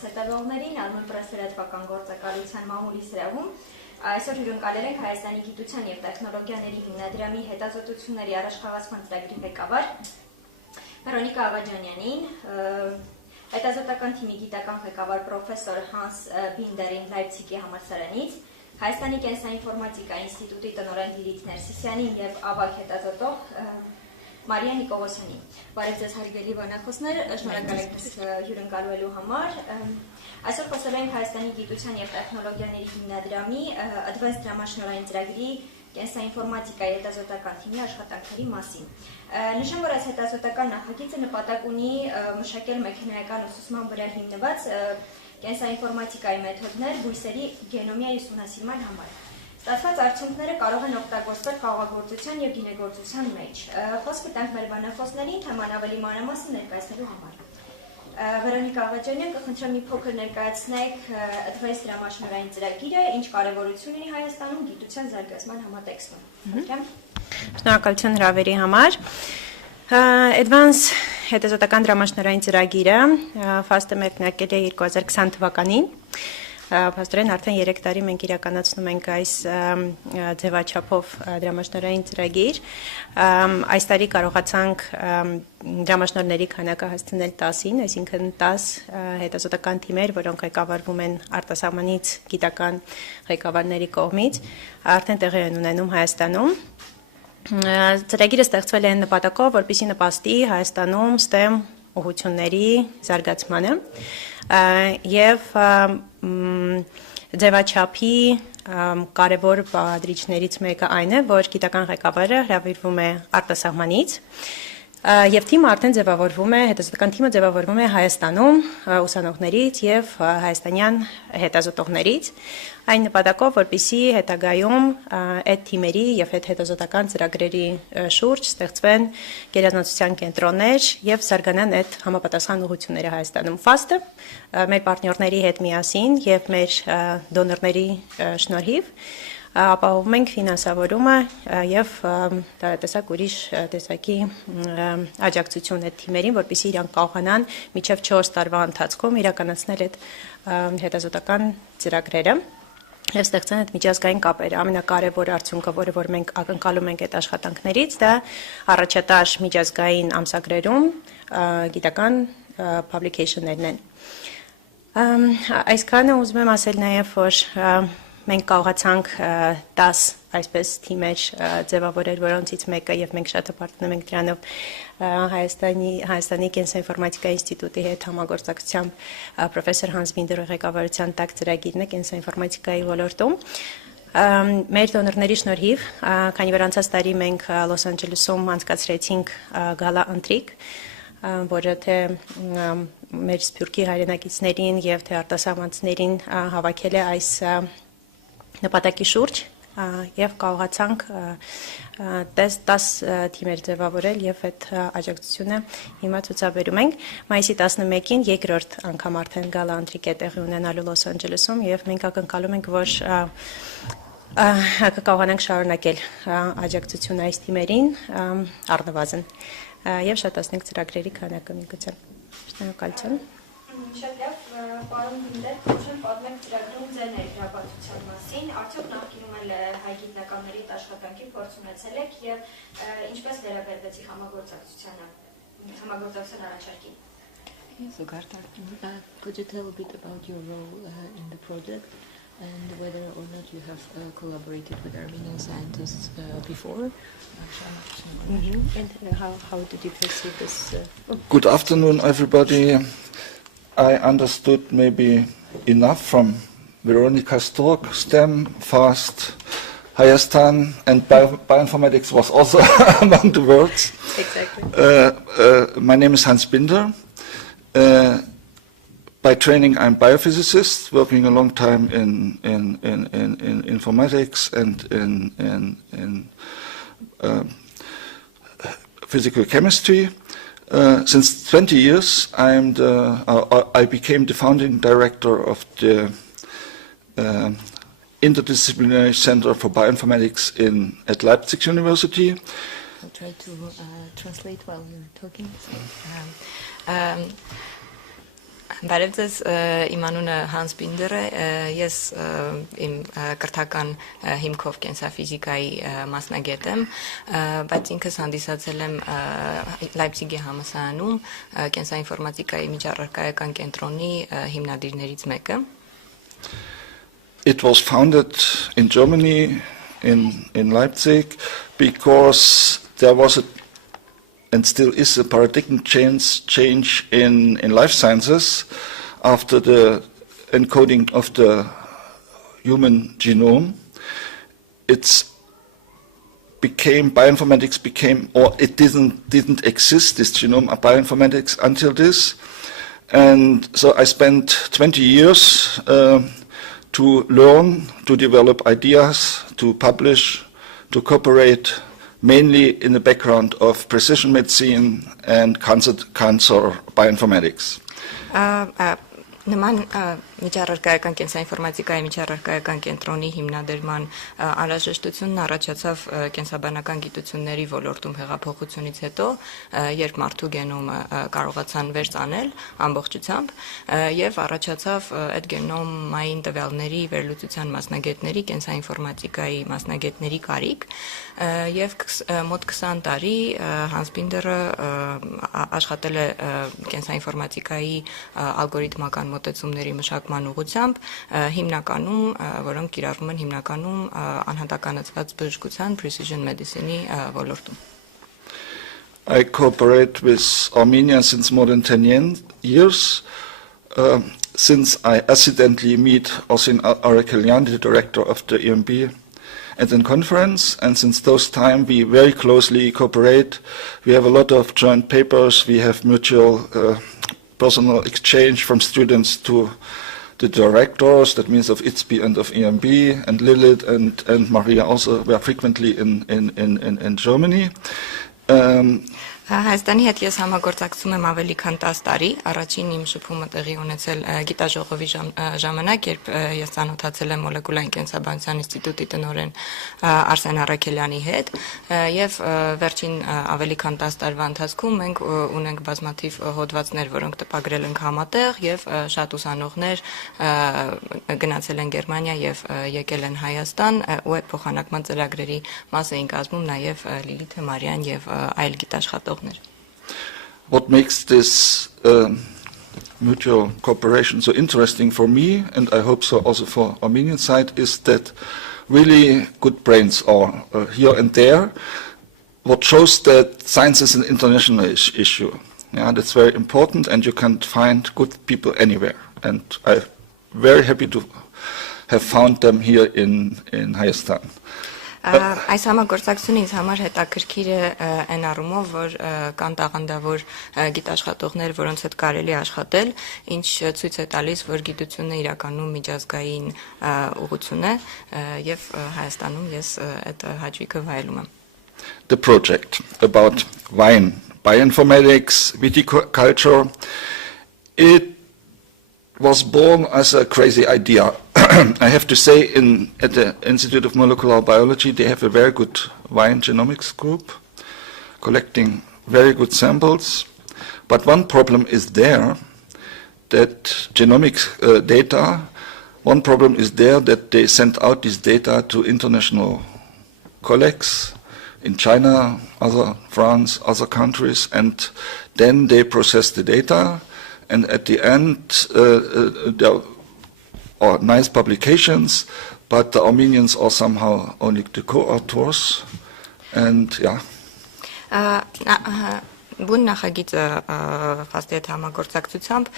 բոլորս հետևողներին, Armenpress լրատվական գործակալության մամուլի սրահում այսօր հյուրընկալել ենք Հայաստանի գիտության և տեխնոլոգիաների հիմնադրամի հետազոտությունների առաջխաղացման ծրագրի ղեկավար Վերոնիկա Աղաջանյանին, հետազոտական թիմի գիտական ղեկավար պրոֆեսոր Հանս Բինդերիին Լայպցիգի համալսարանից, Հայաստանի կենսաինֆորմատիկայի ինստիտուտի տնօրեն Լիլիթ Ներսիսյանին և ավագ հետազոտող Մարիա Նիկողոսյանի։ Բարև ձեզ հարգելի բանախոսներ, շնորհակալ ենք հյուրընկալվելու համար։ Այսօր խոսելու ենք Հայաստանի գիտության և տեխնոլոգիաների հիմնադրամի Advanced դրամաշնորհային ծրագրի կենսաինֆորմատիկայի հետազոտական թիմի աշխատանքների մասին։ Նշեմ, որ այս հետազոտական նախագիծը նպատակ ունի մշակել մեքենայական ուսուցման վրա հիմնված կենսաինֆորմատիկայի մեթոդներ բույսերի գենոմի ուսումնասիրման համար։ Ստացված արդյունքները կարող են օգտագործվել խաղաղագործության և գինեգործության մեջ։ Խոսքը տանք մեր բանախոսներին թեման ավելի մանրամասն ներկայացնելու համար։ Վերոնիկա Աղաջանյան, կխնդրեմ մի փոքր ներկայացնեք Advanced դրամաշնորհային ծրագիրը, ինչ կարևորություն ունի Հայաստանում գիտության զարգացման համատեքստում։ Շնորհակալություն հրավերի համար։ Advanced հետազոտական դրամաշնորհային ծրագիրը ֆաստը մեկնարկել է 2020 թվականին։ Փաստորեն արդեն 3 տարի մենք իրականացնում ենք այս ձևաչափով դրամաշնորհային ծրագիր։ Այս տարի կարողացանք դրամաշնորհների քանակը հասցնել 10-ին, այսինքն 10 հետազոտական թիմեր, որոնք ղեկավարվում են արտասահմանից գիտական ղեկավարների կողմից, արդեն տեղի են ունենում Հայաստանում։ Ծրագիրը ստեղծվել է այն նպատակով, որպեսզի նպաստի Հայաստանում STEM ուղղությունների զարգացմանը եւ ձևաչափի կարևոր բաղադրիչներից մեկը այն է, որ գիտական ղեկավարը հրավիրվում է արտասահմանից եւ թիմը արդեն ձևավորվում է, հետազոտական թիմը ձևավորվում է Հայաստանում ուսանողներից եւ հայաստանյան հետազոտողներից, այն նպատակով, որպեսզի հետագայում այդ թիմերի եւ այդ հետազոտական ծրագրերի շուրջ ստեղծվեն գերմանացիական կենտրոններ եւ զարգանան այդ համապատասխան ուղղությունները Հայաստանում։ Ֆաստը մեր պարտներների հետ միասին եւ մեր դոնորների շնորհիվ ապահովում ենք ֆինանսավորումը եւ տարատեսակ ուրիշ տեսակի աջակցություն այդ թիմերին, որպեսզի իրանք կարողանան մինչեւ 4 տարվա ընթացքում իրականացնել այդ հետազոտական ծրագրերը եւ ստեղծեն այդ միջազգային կապերը։ Ամենակարևոր արդյունքը, որը որ մենք ակնկալում ենք այդ աշխատանքներից, դա առաջատար միջազգային ամսագրերում գիտական publication-ներն են։ Այսքանը ուզում եմ ասել նաեւ, որ մենք կարողացանք 10 այսպես թիմեր ձևավորել, որոնցից մեկը եւ մենք շատ հպարտանում ենք դրանով Հայաստանի կենսաինֆորմատիկայի ինստիտուտի հետ համագործակցությամբ պրոֆեսոր Հանս Բինդերիի ղեկավարության տակ ծրագիրն է կենսաինֆորմատիկայի ոլորտում։ Մեր դոնորների շնորհիվ, քանի որ անցած տարի մենք Լոս Անջելեսում անցկացրեցինք գալա ընթրիք, որը թե մեր սփյուռքի հայրենակիցներին եւ թե արտասահմանցիներին հավաքել է այս նպատակի շուրջ եւ կարողացանք 10 թիմեր ձևավորել եւ այդ աջակցությունը հիմա ցուցաբերում ենք։ Մայիսի 11-ին երկրորդ անգամ արդեն գալա ընթրիք է տեղի ունենալու Լոս Անջելեսում եւ մենք ակնկալում ենք, որ կարողանանք շարունակել աջակցությունը այս թիմերին առնվազն եւ շատացնենք ծրագրերի քանակը միգուցե։ Շնորհակալություն։ Շատ լավ, պարոն Բինդեր, խնդրեմ պատմեք ծրագրում ձեր ներգրավվածության մասին, արդյոք նախկինում էլ հայ գիտնականների աշխատանքի փորձ ունեցել եք եւ ինչպես վերաբերվեցիք համագործակցության առաջարկին։ So could you tell a bit about your role in the project and whether or not you have collaborated with Armenian scientists before? And how did you perceive this? Good afternoon, everybody. I understood maybe enough from Veronica's talk. STEM, FAST, Hayastan, and bioinformatics was also among the words. Exactly. My name is Hans Binder. By training, I'm a biophysicist, working a long time in informatics and in physical chemistry. Since 20 years, I became the founding director of the Interdisciplinary Center for Bioinformatics at Leipzig University. I'll try to translate while you're talking. Բարև ձեզ, իմ անունը Հանս Բինդերը, ես իմ կրթական հիմքով կենսաֆիզիկայի մասնագետ եմ, բայց ինքս հանդիսացել եմ Լայպցիգի համալսարանում կենսաինֆորմատիկայի միջառարկայական կենտրոնի հիմնադիրներից մեկը։ It was founded in Germany, in Leipzig, because there was and still is a paradigm change in life sciences after the encoding of the human genome. Bioinformatics became, or it didn't exist, this genome of bioinformatics until this. And so I spent 20 years to learn, to develop ideas, to publish, to cooperate, mainly in the background of precision medicine and cancer bioinformatics. Նման միջառարկայական կենսաինֆորմատիկայի միջառարկայական կենտրոնի հիմնադրման անհրաժեշտությունն առաջացավ կենսաբանական գիտությունների ոլորտում հեղափոխությունից հետո, երբ մարդու գենոմը կարողացան վերծանել ամբողջությամբ եւ առաջացավ այդ գենոմային տվյալների վերլուծության մասնագետների կենսաինֆորմատիկայի մասնագետների կարիք եւ մոտ 20 տարի Հանս Բինդերը աշխատել է կենսաինֆորմատիկայի ալգորիթմական մոտեցումների մշակման ուղղությամբ հիմնականում, որոնք կիրառվում են հիմնականում անհատականացված բժշկության precision medicine-ի ոլորտում։ I cooperate with Armenia since more than 10 years, since I accidentally meet Osin Աղաջանյանի, the director of the EMB, at a conference, and since those time we very closely cooperate. We have a lot of joint papers, we have mutual personal exchange from students to the directors, that means of ITSB and of EMB, and Lilith and Maria also were frequently in Germany. Հայաստանի հետ ես համագործակցում եմ ավելի քան 10 տարի, առաջին իմ շփումը տեղի ունեցել գիտաժողովի ժամանակ, երբ ես ծանոթացել եմ մոլեկուլային կենսաբանության ինստիտուտի տնօրեն Արսեն Առաքելյանի հետ, եւ վերջին ավելի քան 10 տարվա ընթացքում մենք ունենք բազմաթիվ հոդվածներ, որոնք տպագրել ենք համատեղ, եւ շատ ուսանողներ գնացել են Գերմանիա եւ եկել են Հայաստան, ու այդ փոխանակման ծրագրերի մաս էին կազմում նաեւ Լիլիթը, Մարիան եւ այլ գիտաշխատող. What makes this mutual cooperation so interesting for me, and I hope so also for Armenian side, is that really good brains are here and there. What shows that science is an international issue. Yeah, that's very important, and you can find good people anywhere. And I'm very happy to have found them here in Հայաստան. Այս համագործակցությունը ինձ համար հետաքրքիր է այն առումով, որ կան տաղանդավոր գիտաշխատողներ, որոնց հետ կարելի է աշխատել, ինչ ցույց է տալիս, որ գիտությունը իրականում միջազգային ուղղություն է, եւ Հայաստանում ես այդ հաճույքը վայելում եմ. The project about wine, bioinformatics, viticulture, it was born as a crazy idea. I have to say, at the Institute of Molecular Biology, they have a very good wine genomics group, collecting very good samples. But one problem is there, that genomics data, one problem is there that they send out this data to international colleagues in China, France, other countries, and then they process the data. And at the end, there are nice publications, but the Armenians are somehow only the co-authors. And yeah. Բուն նախագիծը ֆաստի հետ համագործակցությամբ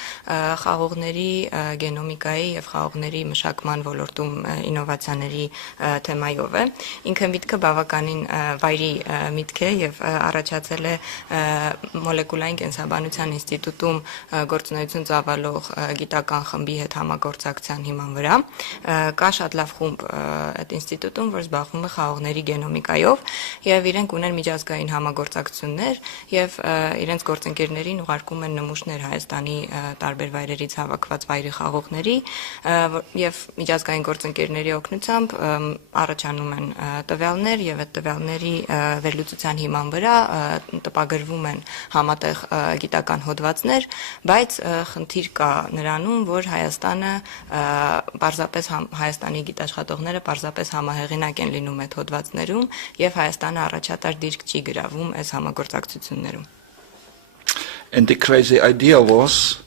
խաղողների գենոմիկայի եւ խաղողների մշակման ոլորտում ինովացիաների թեմայով է։ Ինքը միտքը բավականին վայրի միտք է եւ առաջացել է մոլեկուլային կենսաբանության ինստիտուտում գործունեություն ծավալող գիտական խմբի հետ համագործակցության հիման վրա։ Կա շատ լավ խումբ այդ ինստիտուտում, որ զբաղվում է խաղողների գենոմիկայով եւ իրենք ունեն միջազգային համագործակցություններ եւ իրենց գործընկերներին ուղարկում են նմուշներ Հայաստանի տարբեր վայրերից հավաքված վայրի խաղողների եւ միջազգային գործընկերների օգնությամբ առաջանում են տվյալներ եւ այդ տվյալների վերլուծության հիման վրա տպագրվում են համատեղ գիտական հոդվածներ, բայց խնդիր կա նրանում, որ Հայաստանը պարզապես Հայաստանի գիտաշխատողները պարզապես համահեղինակ են լինում այդ հոդվածներում եւ Հայաստանը առաջատար դիրք չի գրավում այս համագործակցություններում. And the crazy idea was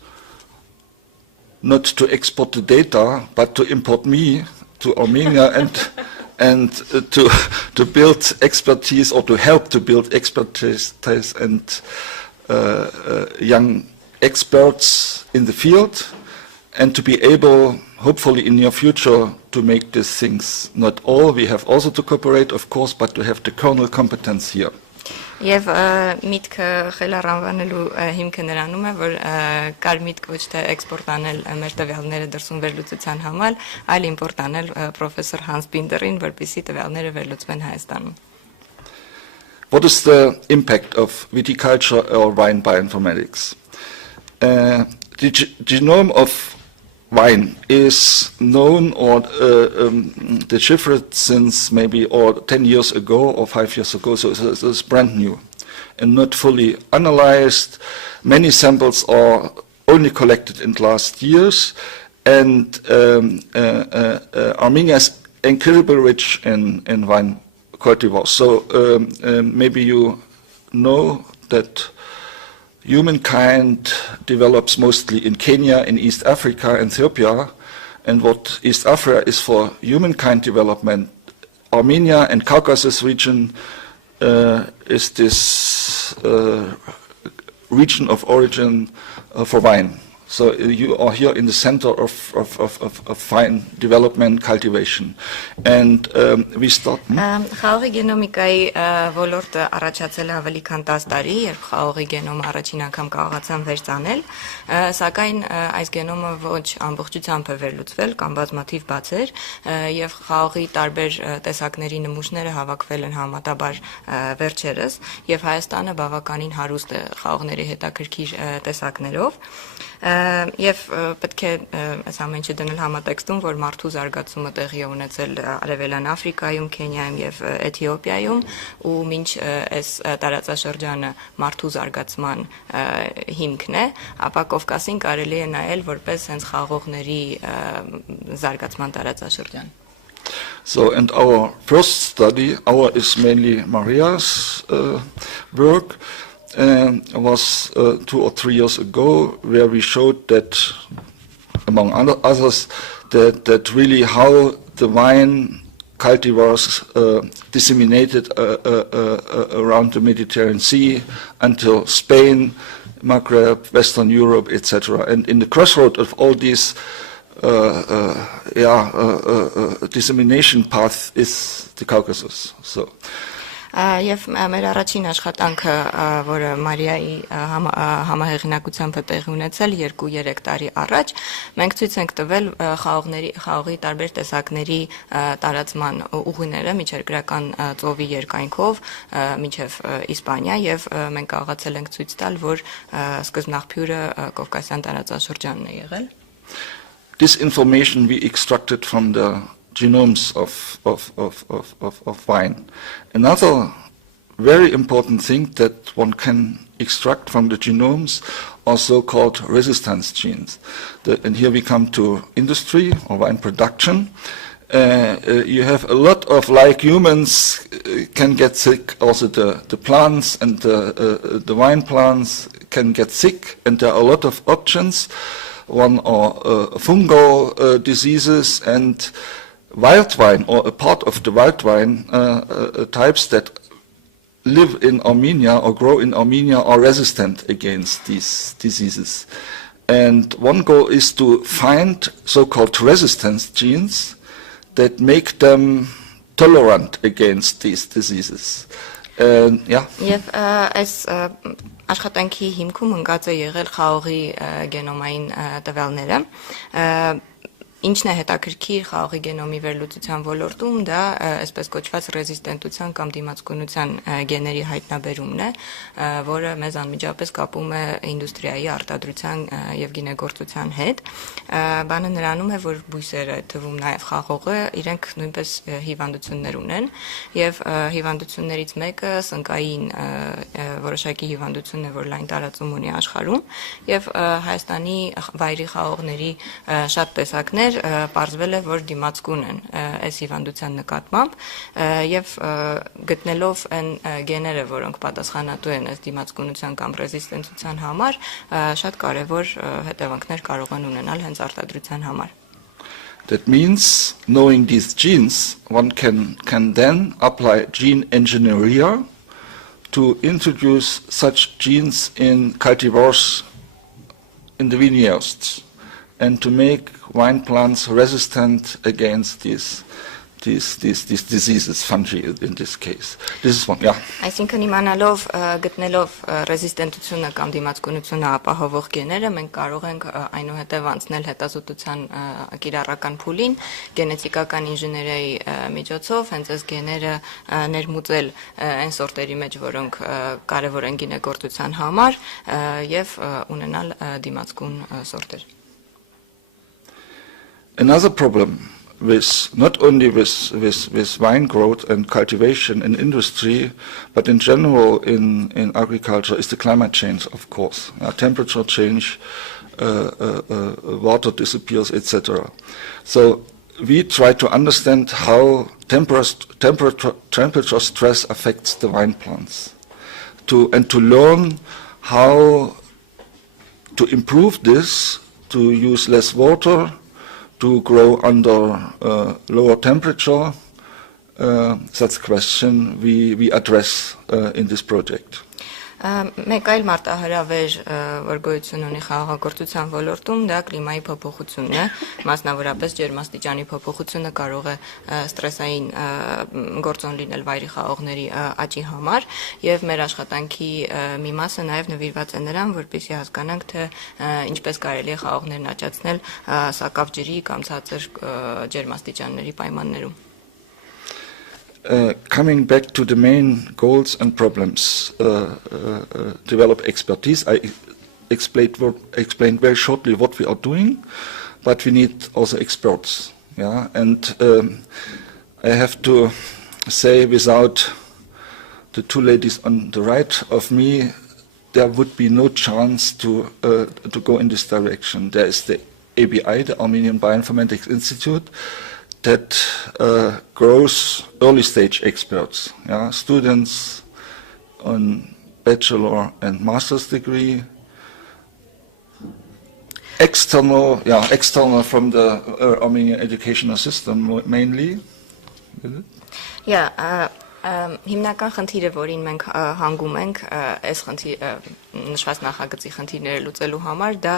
not to export the data, but to import me to Armenia and to build expertise or to help to build expertise and young experts in the field and to be able, hopefully in near future, to make these things not all. We have also to cooperate, of course, but to have the kernel competence here. Եվ միտքը խելառանվանելու հիմքը նրանում է, որ կար միտք ոչ թե էքսպորտ անել մեր տվյալները դրսում վերլուծության համար, այլ իմպորտ անել պրոֆեսոր Հանս Բինդերին, որպեսզի տվյալները վերլուծվեն Հայաստանում. What is the impact of viticulture or wine bioinformatics? The genome of wine is known or deciphered since maybe 10 years ago or 5 years ago, so it's brand new and not fully analyzed. Many samples are only collected in the last years, and Armenia is incredibly rich in wine cultivars. So maybe you know that humankind develops mostly in Kenya, in East Africa, and Ethiopia, and what East Africa is for humankind development, Armenia and Caucasus region is this region of origin for wine. So you are here in the center of wine development, cultivation. And we start... Խաղողի գենոմիկայի ոլորտը առաջացել է ավելի քան 10 տարի, երբ խաղողի գենոմը առաջին անգամ կարողացան վերցանել, սակայն այս գենոմը ոչ ամբողջությամբ է վերլուծվել կամ բազմաթիվ բացեր, եւ խաղողի տարբեր տեսակների նմուշները հավաքվել են համատաբար վերջերս, եւ Հայաստանը բավականին հարուստ է խաղողների հետաքրքիր տեսակներով. Եվ պետք է այս ամեն ինչը դնել համատեքստում, որ մարդու զարգացումը տեղի է ունեցել Արևելյան Աֆրիկայում, Քենիայում եւ Էթիոպիայում, ու մինչ այս տարածաշրջանը մարդու զարգացման հիմքն է, ապա Կովկասին կարելի է նայել որպես հենց խաղողների զարգացման տարածաշրջան. So, and our first study, our is mainly Maria's work, was 2 or 3 years ago, where we showed that, among others, that really how the wine cultivars disseminated around the Mediterranean Sea until Spain, Maghreb, Western Europe, etc. And in the crossroad of all these dissemination paths is the Caucasus. So. Եվ մեր առաջին աշխատանքը, որը Մարիայի համահեղինակությամբ է տեղի ունեցել 2-3 տարի առաջ, մենք ցույց ենք տվել խաղողի տարբեր տեսակների տարածման ուղիները միջերկրական ծովի երկայնքով մինչև Իսպանիա, եւ մենք կարողացել ենք ցույց տալ, որ սկզբնաղբյուրը Կովկասյան տարածաշրջանն է եղել. This information we extracted from the genomes of wine. Another very important thing that one can extract from the genomes are so-called resistance genes. And here we come to industry or wine production. You have a lot of, like humans can get sick, also the plants and the wine plants can get sick, and there are a lot of options. One are fungal diseases, and wild wine, or a part of the wild wine types that live in Armenia or grow in Armenia are resistant against these diseases. And one goal is to find so-called resistance genes that make them tolerant against these diseases. Եվ այս աշխատանքի հիմքում ընկած է եղել խաղողի գենոմային տվյալները, Ինչն է հետաքրքիր խաղողի գենոմի վերլուծության ոլորտում, դա այսպես կոչված ռեզիստենտության կամ դիմացկունության գեների հայտնաբերումն է, որը մեզ անմիջապես կապում է ինդուստրիայի արտադրության եւ գինեգործության հետ։ Բանը նրանում է, որ բույսերը, թվում նաեւ խաղողը, իրենք նույնպես հիվանդություններ ունեն եւ հիվանդություններից մեկը սնկային որոշակի հիվանդությունն է, որ լայն տարածում ունի աշխարհում եւ Հայաստանի վայրի խաղողների շատ տեսակներ պարզվել է, որ դիմացկուն են այս հիվանդության նկատմամբ եւ գտնելով այն գեները, որոնք պատասխանատու են այս դիմացկունության կամ ռեզիստենտության համար, շատ կարեւոր հետևանքներ կարող են ունենալ հենց արտադրության համար։ That means knowing these genes, one can then apply gene engineering to introduce such genes in cultivars in the vineyards and to make wine plants resistant against these diseases, fungi in this case. This is one, yeah. Այսինքն իմանալով գտնելով ռեզիստենտությունը կամ դիմացկունությունը ապահովող գեները, մենք կարող ենք այնուհետև անցնել հետազոտության կիրառական փուլին, գենետիկական ինժեներիայի միջոցով, հենց այս գեները ներմուծել այն սորտերի մեջ, որոնք կարևոր են գինեգործության համար եւ ունենալ դիմացկուն սորտեր։ Another problem with not only with wine growth and cultivation in industry, but in general in agriculture is the climate change, of course. Temperature change, water disappears, etc. So we try to understand how temperature stress affects the wine plants, and to learn how to improve this, to use less water, to grow under lower temperature. That's a question we address in this project. Մեկ այլ մարտահրավեր, որ գոյություն ունի խաղողագործության ոլորտում, դա կլիմայի փոփոխությունն է, մասնավորապես ջերմաստիճանի փոփոխությունը կարող է ստրեսային գործոն լինել վայրի խաղողների աճի համար, եւ մեր աշխատանքի մի մասը նաեւ նվիրված է նրան, որպեսզի հասկանանք, թե ինչպես կարելի է խաղողներն աճացնել սակավ ջրի կամ ցածր ջերմաստիճանների պայմաններում։ Coming back to the main goals and problems, develop expertise. I explained very shortly what we are doing, but we need also experts. Yeah, and I have to say, without the two ladies on the right of me, there would be no chance to go in this direction. There is the ABI, the Armenian Bioinformatics Institute, that grows early stage experts, students on bachelor and master's degree, external from the Armenian educational system mainly. Yeah. Հիմնական խնդիրը, որին մենք հանգում ենք այս նշված նախագծի խնդիրները լուծելու համար, դա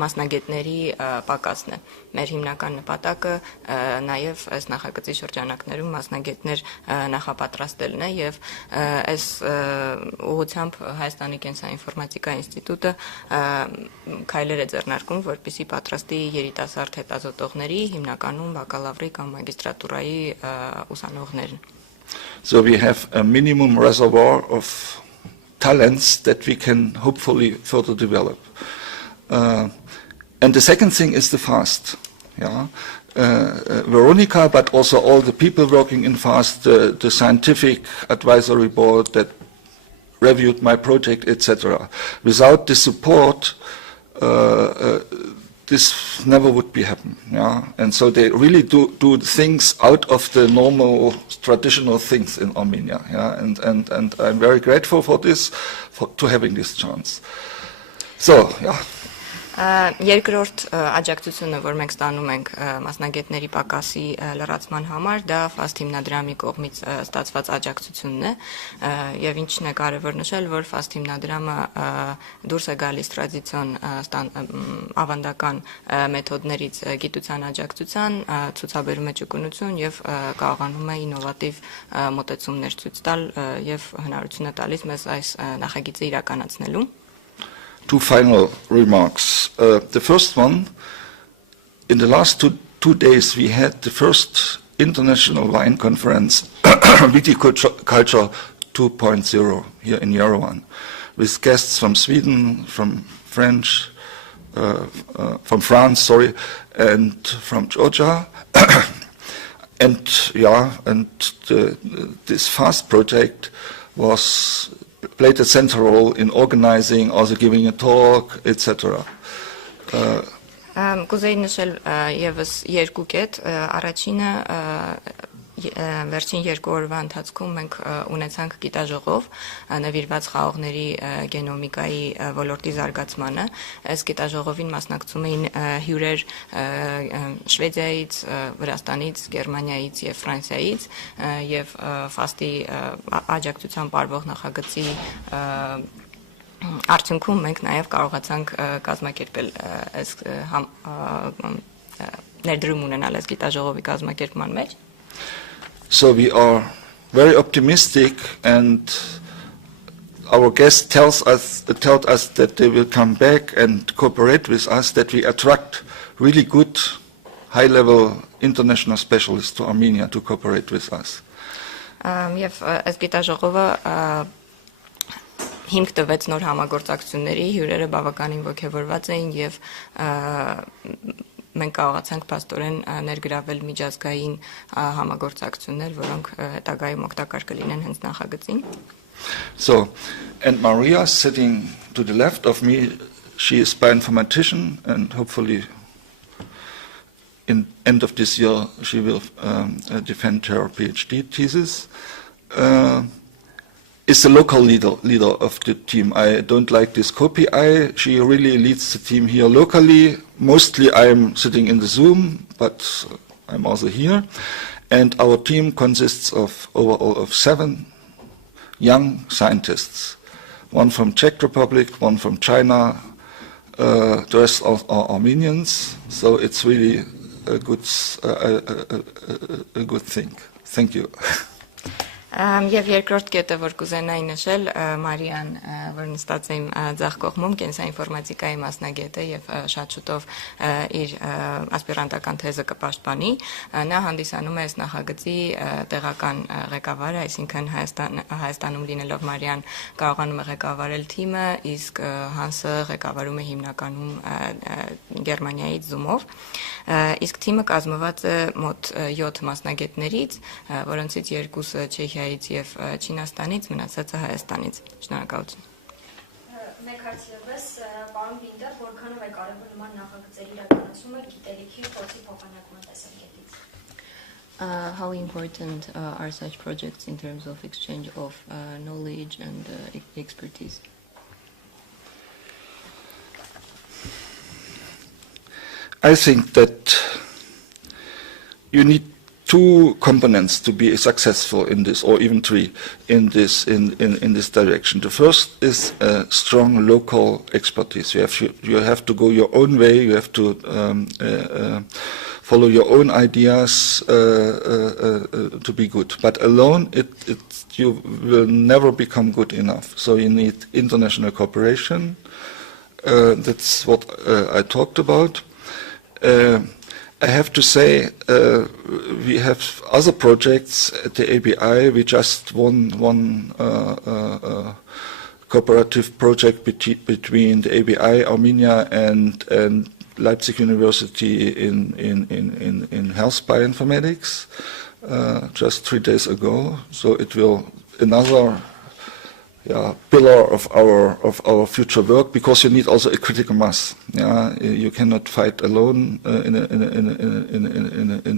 մասնագետների պակասն է։ Մեր հիմնական նպատակը նաև այս նախագծի շրջանակներում մասնագետներ նախապատրաստելն է եւ այս ուղղությամբ Հայաստանի կենսաինֆորմատիկայի ինստիտուտը քայլեր է ձեռնարկում, որպեսզի պատրաստի երիտասարդ հետազոտողների, հիմնականում բակալավրի կամ մագիստրատուրայի ուսանողներին։ So we have a minimum reservoir of talents that we can hopefully further develop. And the second thing is the FAST. Veronica, but also all the people working in FAST, the scientific advisory board that reviewed my project, etc. Without the support, this never would be happen, and so they really do things out of the normal traditional things in Armenia, and I'm very grateful for this, to having this chance. So, yeah. Երկրորդ աջակցությունը, որ մենք ստանում ենք մասնագետների պակասի լրացման համար, դա FAST հիմնադրամի կողմից ստացված աջակցությունն է, եւ ինչն է կարևոր նշել, որ FAST հիմնադրամը դուրս է գալիս տրադիցիոն ավանդական մեթոդներից գիտության աջակցության, ցուցաբերում է ճկունություն եւ կարողանում է ինովատիվ մոտեցումներ ցույց տալ եւ հնարություն է տալիս մեզ այս նախագիծը իրականացնելու։ Two final remarks. The first one, in the last two 2 days we had the first international wine conference, Viticulture 2.0, here in Yerevan, with guests from Sweden, from France, and from Georgia. And this FAST project played a central role in organizing, also giving a talk, etc. Կուզեի նշել եւս երկու կետ, առաջինը վերջին 2 օրվա ընթացքում մենք ունեցանք գիտաժողով նվիրված խաղողների գենոմիկայի ոլորտի զարգացմանը։ Այս գիտաժողովին մասնակցում էին հյուրեր Շվեդիայից, Վրաստանից, Գերմանիայից եւ Ֆրանսիայից եւ ֆաստի աջակցության պարվող նախագծի արդյունքում մենք նաև կարողացանք կազմակերպել այս ներդրում ունենալ այս գիտաժողովի կազմակերպման մեջ։ So we are very optimistic, and our guest told us that they will come back and cooperate with us, that we attract really good high-level international specialists to Armenia to cooperate with us. Եվ այս գիտաժողովը հիմք տվեց նոր համագործակցությունների, հյուրերը բավականին ոգևորված էին եւ մենք կարողացանք փաստորեն ներգրավել միջազգային համագործակցություններ, որոնք հետագայում օգտակար կլինեն հենց նախագծին։ So, and Maria sitting to the left of me, she is bioinformatician, and hopefully in end of this year she will defend her PhD thesis. Is the local leader of the team. I don't like this copy. She really leads the team here locally. Mostly I'm sitting in the Zoom, but I'm also here. And our team consists of overall of 7 young scientists. One from Czech Republic, one from China, the rest are Armenians. So it's really a good thing. Thank you. Եվ երկրորդ կետը, որ կուզենայի նշել, Մարիան, որ նստած է իմ ձախ կողմում, կենսաինֆորմատիկայի մասնագետ է եւ շատ շուտով իր ասպիրանտական թեզը կպաշտպանի, նա հանդիսանում է այս նախագծի տեղական ղեկավարը, այսինքն Հայաստանում լինելով Մարիան կարողանում է ղեկավարել թիմը, իսկ Հանսը ղեկավարում է հիմնականում Գերմանիայից Zoom-ով, իսկ թիմը կազմված է մոտ 7 մասնագետներից, որոնցից 2-ը Չեխիայից եւ Չինաստանից, մնացածը Հայաստանից։ Շնորհակալություն։ Մեկ հարց եւս, պարոն Բինդեր, որքանով է կարևոր նման նախագծերի իրականացումը գիտելիքի փորձի փոխանակման տեսակետից։ How important are such projects in terms of exchange of knowledge and expertise? I think that you need 2 components to be successful in this, or even 3 in this direction. The first is a strong local expertise. You have to go your own way. You have to follow your own ideas to be good. But alone, you will never become good enough. So you need international cooperation. That's what I talked about. I have to say, we have other projects at the ABI. We just won one cooperative project between the ABI, Armenia, and Leipzig University in health bioinformatics just 3 days ago. So it will another pillar of our future work, because you need also a critical mass. You cannot fight alone in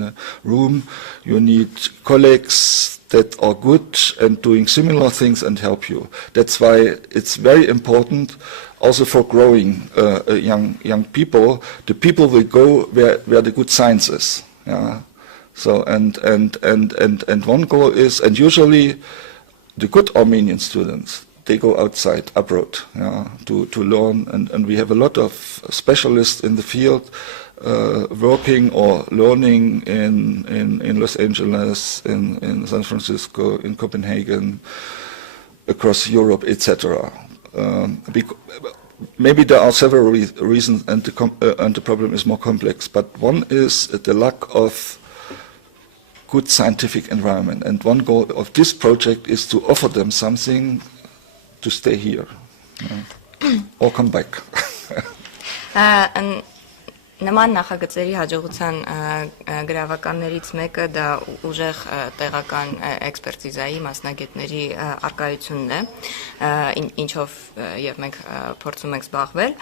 a room. You need colleagues that are good and doing similar things and help you. That's why it's very important also for growing young people. The people will go where the good science is. So and one goal is, and usually the good Armenian students, they go outside, abroad, to learn, and we have a lot of specialists in the field working or learning in Los Angeles, in San Francisco, in Copenhagen, across Europe, etc. maybe there are several reasons, and the problem is more complex. But one is the lack of good scientific environment, and one goal of this project is to offer them something to stay here, or come back. Նման նախագծերի հաջողության գրավականներից մեկը դա ուժեղ տեղական էքսպերտիզայի մասնագետների արկայությունն է, ինչով եւ մենք փորձում ենք զբաղվել,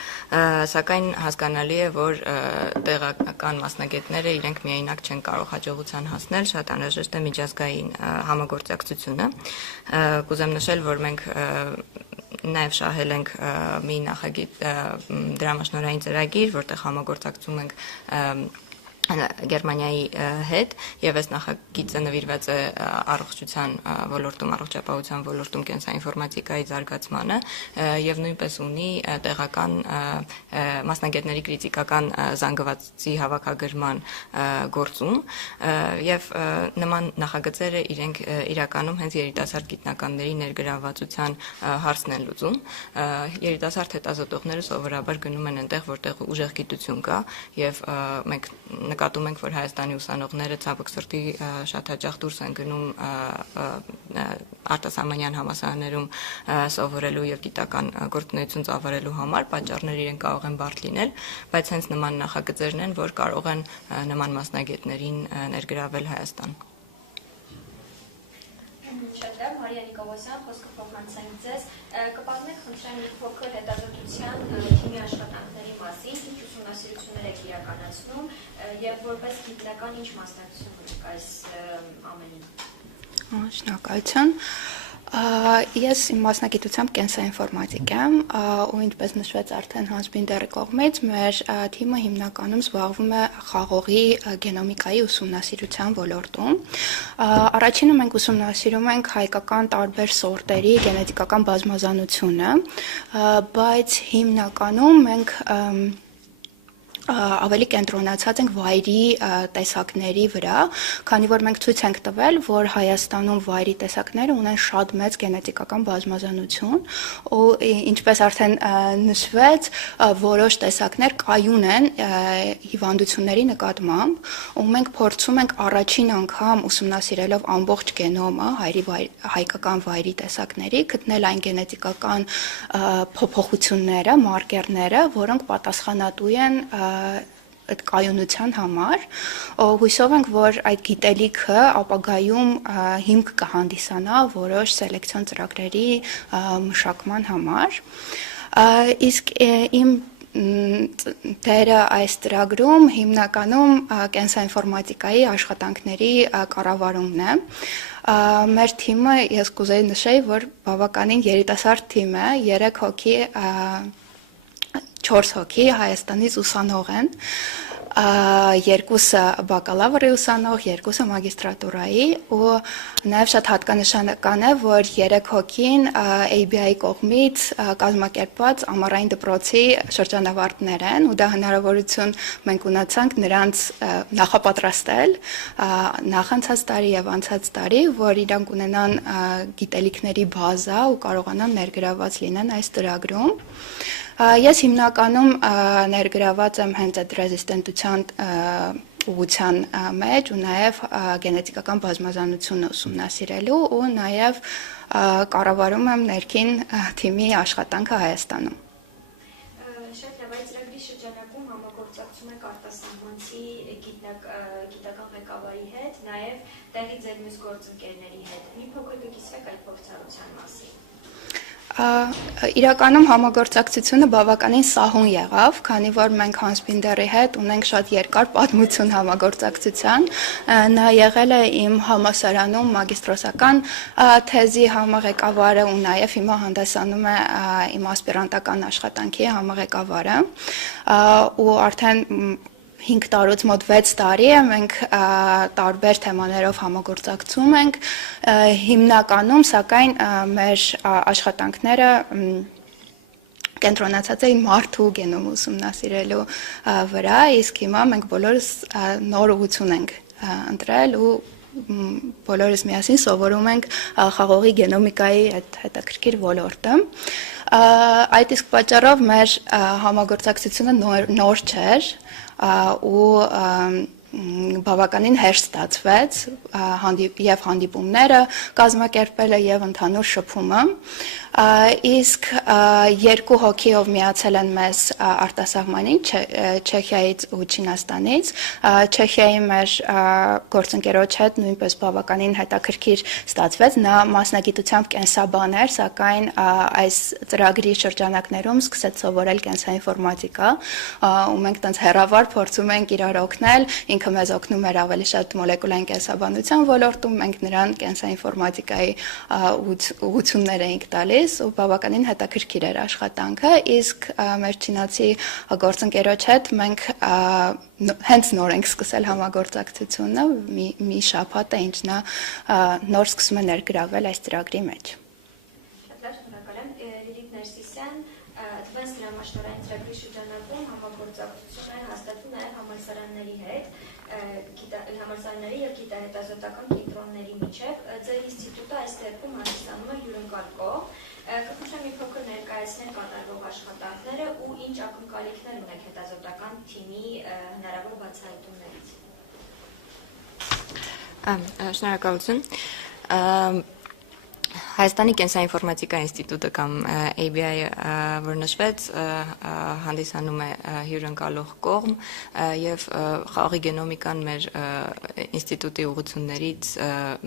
սակայն հասկանալի է, որ տեղական մասնագետները իրենք միայնակ չեն կարող հաջողության հասնել, շատ անհրաժեշտ է միջազգային համագործակցությունը։ Կուզեմ նշել, որ մենք նաև շահել ենք մի նախագիծ դրամաշնորհային ծրագիր, որտեղ համագործակցում ենք Գերմանիայի հետ եւ այս նախագիծը նվիրված է առողջության ոլորտում, առողջապահության ոլորտում կենսաինֆորմատիկայի զարգացմանը եւ նույնպես ունի տեղական մասնագետների կրիտիկական զանգվածի հավաքագրման գործում եւ նման նախագծերը իրենք իրականում հենց երիտասարդ գիտնականների ներգրավվածության հարցն են լուծում։ Երիտասարդ հետազոտողները սովորաբար գնում են այնտեղ, որտեղ ուժեղ գիտություն կա եւ մենք նկատում ենք, որ Հայաստանի ուսանողները ցավոք սրտի շատ հաճախ դուրս են գնում արտասահմանյան համալսարաններում սովորելու եւ գիտական գործունեություն ծավալելու համար, պատճառներ իրեն կարող են բարդ լինել, բայց հենց նման նախագծերն են, որ կարող են նման մասնագետներին ներգրավել Հայաստան։ Շատ լավ, Մարիա Նիկողոսյան, խոսքը փոխանցենք ձեզ, կպատմեք խնդրեմ մի փոքր հետազոտության թիմի աշխատանքների մասին, ինչ ուսումնասիրություններ եք իրականացնում եւ որպես գիտնական ինչ մասնակցություն ունեք այս ամենին։ Շնորհակալություն։ Ես իմ մասնագիտությամբ կենսաինֆորմատիկ եմ, ու ինչպես նշվեց արդեն Հանս Բինդերի կողմից, մեր թիմը հիմնականում զբաղվում է խաղողի գենոմիկայի ուսումնասիրության ոլորտում։ Առաջինը մենք ուսումնասիրում ենք հայկական տարբեր սորտերի գենետիկական բազմազանությունը, բայց հիմնականում մենք ավելի կենտրոնացած ենք վայրի տեսակների վրա, քանի որ մենք ցույց ենք տվել, որ Հայաստանում վայրի տեսակները ունեն շատ մեծ գենետիկական բազմազանություն, ու ինչպես արդեն նշվեց, որոշ տեսակներ կայուն են հիվանդությունների նկատմամբ, ու մենք փորձում ենք առաջին անգամ ուսումնասիրելով ամբողջ գենոմը հայկական վայրի տեսակների, գտնել այն գենետիկական փոփոխությունները, մարկերները, որոնք պատասխանատու են այդ կայունության համար, հույսով ենք, որ այդ գիտելիքը ապագայում հիմք կհանդիսանա որոշ սելեկցիոն ծրագրերի մշակման համար, իսկ իմ դերը այս ծրագրում հիմնականում կենսաինֆորմատիկայի աշխատանքների կառավարումն է։ Մեր թիմը, ես կուզեի նշեի, որ բավականին երիտասարդ թիմ է, 3 հոգի 4 հոգի Հայաստանից ուսանող են, 2-ը բակալավրի ուսանող, 2-ը մագիստրատուրայի, ու նաև շատ հատկանշական է, որ 3 հոգին ABI կողմից կազմակերպված ամառային դպրոցի շրջանավարտներ են, ու դա հնարավորություն մենք ունեցանք նրանց նախապատրաստել նախանցած տարի եւ անցած տարի, որ իրանք ունենան գիտելիքների բազա ու կարողանան ներգրավված լինեն այս ծրագրում։ Ես հիմնականում ներգրաված եմ հենց այդ ռեզիստենտության ուղղության մեջ ու նաև գենետիկական բազմազանությունը ուսումնասիրելու ու նաև կառավարում եմ ներքին թիմի աշխատանքը Հայաստանում։ Շատ լավ, այդ ծրագրի շրջանակում համագործակցում եք արտասահմանցի գիտական ղեկավարի հետ, նաև տեղի ձեր մյուս գործընկերների հետ։ Մի փոքր կկիսվեք այդ փորձառության մասին։ Իրականում համագործակցությունը բավականին սահուն եղավ, քանի որ մենք Հանս Բինդերի հետ ունենք շատ երկար պատմություն համագործակցության, նա եղել է իմ համալսարանում մագիստրոսական թեզի համղեկավարը ու նաև հիմա հանդեսանում է իմ ասպիրանտական աշխատանքի համղեկավարը, ու արդեն 5 տարուց մոտ 6 տարի է մենք տարբեր թեմաներով համագործակցում ենք, հիմնականում սակայն մեր աշխատանքները կենտրոնացած էին մարդու գենոմը ուսումնասիրելու վրա, իսկ հիմա մենք բոլորս նոր ուղղություն ենք ընտրել ու բոլորս միասին սովորում ենք խաղողի գենոմիկայի այդ հետաքրքիր ոլորտը։ Այդ իսկ պատճառով մեր համագործակցությունը նոր չէր ու բավականին հեշտ ստացվեց եւ հանդիպումները կազմակերպելը եւ ընդհանուր շփումը իսկ երկու հոգիով միացել են մեզ արտասահմանին Չեխիայից ու Չինաստանից Չեխիայի մեր գործընկերոջ հետ նույնպես բավականին հետաքրքիր ստացվեց նա մասնագիտությամբ կենսաբան էր սակայն այս ծրագրի շրջանակներում սկսեց սովորել կենսաինֆորմատիկա ու մենք տենց հեռավար փորձում ենք իրար օգնել ինքը մեզ օգնում էր ավելի շատ մոլեկուլային կենսաբանության ոլորտում մենք նրան կենսաինֆորմատիկայի ուղղություններ էինք տալիս ու բավականին հետաքրքիր էր աշխատանքը իսկ մեր չինացի գործընկերոջ հետ մենք հենց նոր ենք սկսել համագործակցությունը մի շաբաթ է ինչ նա նոր սկսում է ներգրավել այս ծրագրի մեջ Շատ լավ շնորհակալ եմ Լիլիթ Ներսիսյան Advanced դրամաշնորհային ծրագրի շրջանակում համագործակցություն է հաստատվում նաև համալսարանների հետ համալսարանների եւ գիտահետազոտական կենտրոնների միջև ձեր ինստիտուտը այս դեպքում հանդիսանում է հյուրընկալող կխնդրեմ մի փոքր ներկայացնել կատարվող աշխատանքները ու ինչ ակնկալիքներ ունեք հետազոտական թիմի հնարավոր բացահայտումներից Շնորհակալություն Հայաստանի կենսաինֆորմատիկայի ինստիտուտը կամ ABI-ը, որ նշվեց, հանդիսանում է հյուրընկալող կողմ եւ խաղի գենոմիկան մեր ինստիտուտի ուղղություններից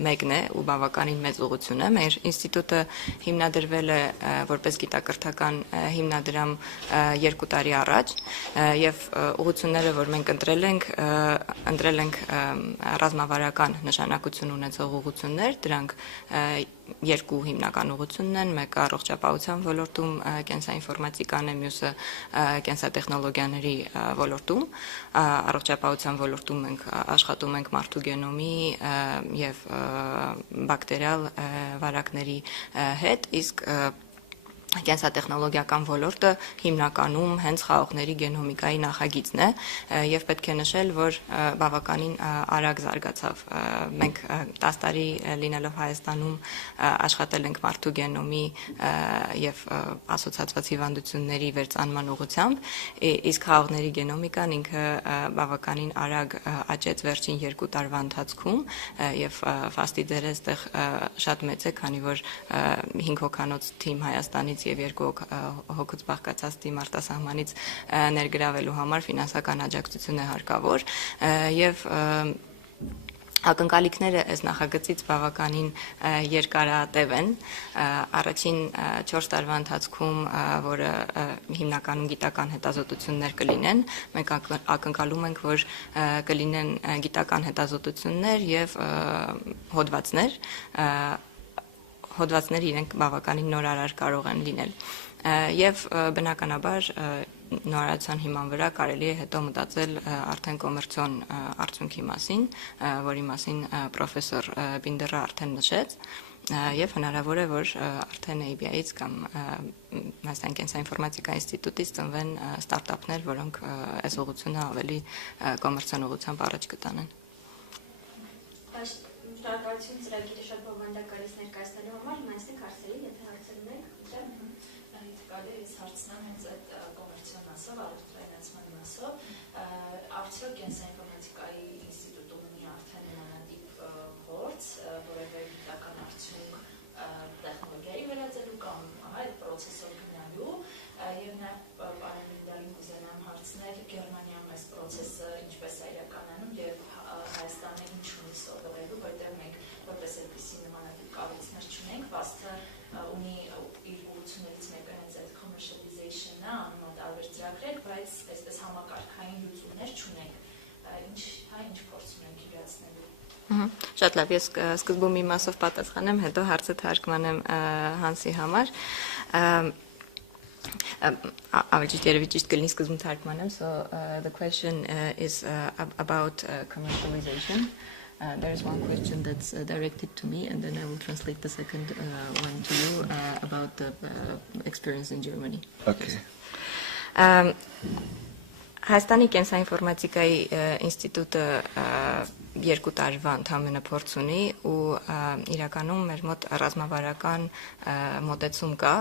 մեկն է ու բավականին մեծ ուղղություն է։ Մեր ինստիտուտը հիմնադրվել է որպես գիտակրթական հիմնադրամ 2 տարի առաջ եւ ուղղությունները, որ մենք ընտրել ենք ռազմավարական նշանակություն ունեցող ուղղություններ, դրանք երկու հիմնական ուղղությունն են, մեկը առողջապահության ոլորտում կենսաինֆորմատիկան է, մյուսը կենսատեխնոլոգիաների ոլորտում, առողջապահության ոլորտում մենք աշխատում ենք մարդու գենոմի եւ բակտերիալ վարակների հետ, իսկ կենսատեխնոլոգիական ոլորտը հիմնականում հենց խաղողների գենոմիկայի նախագիծն է եւ պետք է նշել, որ բավականին արագ զարգացավ։ Մենք 10 տարի լինելով Հայաստանում աշխատել ենք մարդու գենոմի եւ ասոցիացված հիվանդությունների վերծանման ուղղությամբ, իսկ խաղողների գենոմիկան ինքը բավականին արագ աճեց վերջին 2 տարվա ընթացքում եւ ֆաստի դերը այստեղ շատ մեծ է, քանի որ 5 հոգանոց թիմ Հայաստանից եւ 2 հոգուց բաղկացած թիմ արտասահմանից ներգրավելու համար ֆինանսական աջակցություն է հարկավոր եւ ակնկալիքները այս նախագծից բավականին երկարատև են առաջին 4 տարվա ընթացքում, որը հիմնականում գիտական հետազոտություններ կլինեն, մենք ակնկալում ենք, որ կլինեն գիտական հետազոտություններ եւ հոդվածներ իրենք բավականին նորարար կարող են լինել եւ բնականաբար նորարարության հիման վրա կարելի է հետո մտածել արդեն կոմերցիոն արդյունքի մասին, որի մասին պրոֆեսոր Բինդերը արդեն նշեց եւ հնարավոր է, որ արդեն ABI-ից կամ Հայաստանի կենսաինֆորմատիկայի ինստիտուտից ծնվեն ստարտափներ, որոնք այս ուղղությունը ավելի կոմերցիոն ուղղությամբ առաջ կտանեն։ Շնորհակալություն ծրագիրը շատ բովանդակալից ներկայացնելու համար, հիմա այստեղ հարցերի, եթե հարցեր ունեք, կարելի է հարցնեմ հենց այդ կոմերցիոն մասով, առողջարայնացման մասով, արդյոք կենսաինֆորմատիկայի ինստիտուտում ունի արդեն նմանատիպ փորձ, որևէ գիտական արդյունք տեխնոլոգիայի վերածելու կամ այդ պրոցեսով գնալու եւ նաեւ պարամիդալին կուզենամ հարցնել Գերմանիայում այս պրոցեսը ինչպես է իրականանում եւ Հայաստանը ինչ ունի սովորելու, որտեղ մենք որպես այդպիսի նմանատիպ կառույցներ չունենք, վաստը ունի իր ուղղություններից մեկը հենց այդ commercialization-ը, անում է տարբեր ծրագրեր, բայց այսպես համակարգային լուծումներ չունենք։ Ինչ փորձ ունենք իրացնելու։ Շատ լավ, ես սկզբում մի մասով պատասխանեմ, հետո հարցը թարգմանեմ Հանսի համար։ So the question is about commercialization. There is one question that's directed to me, and then I will translate the second one to you about the experience in Germany. Okay. Հայաստանի կենսաինֆորմատիկայի ինստիտուտը 2 տարվա ընդամենը փորձ ունի ու իրականում մեր մոտ ռազմավարական մոտեցում կա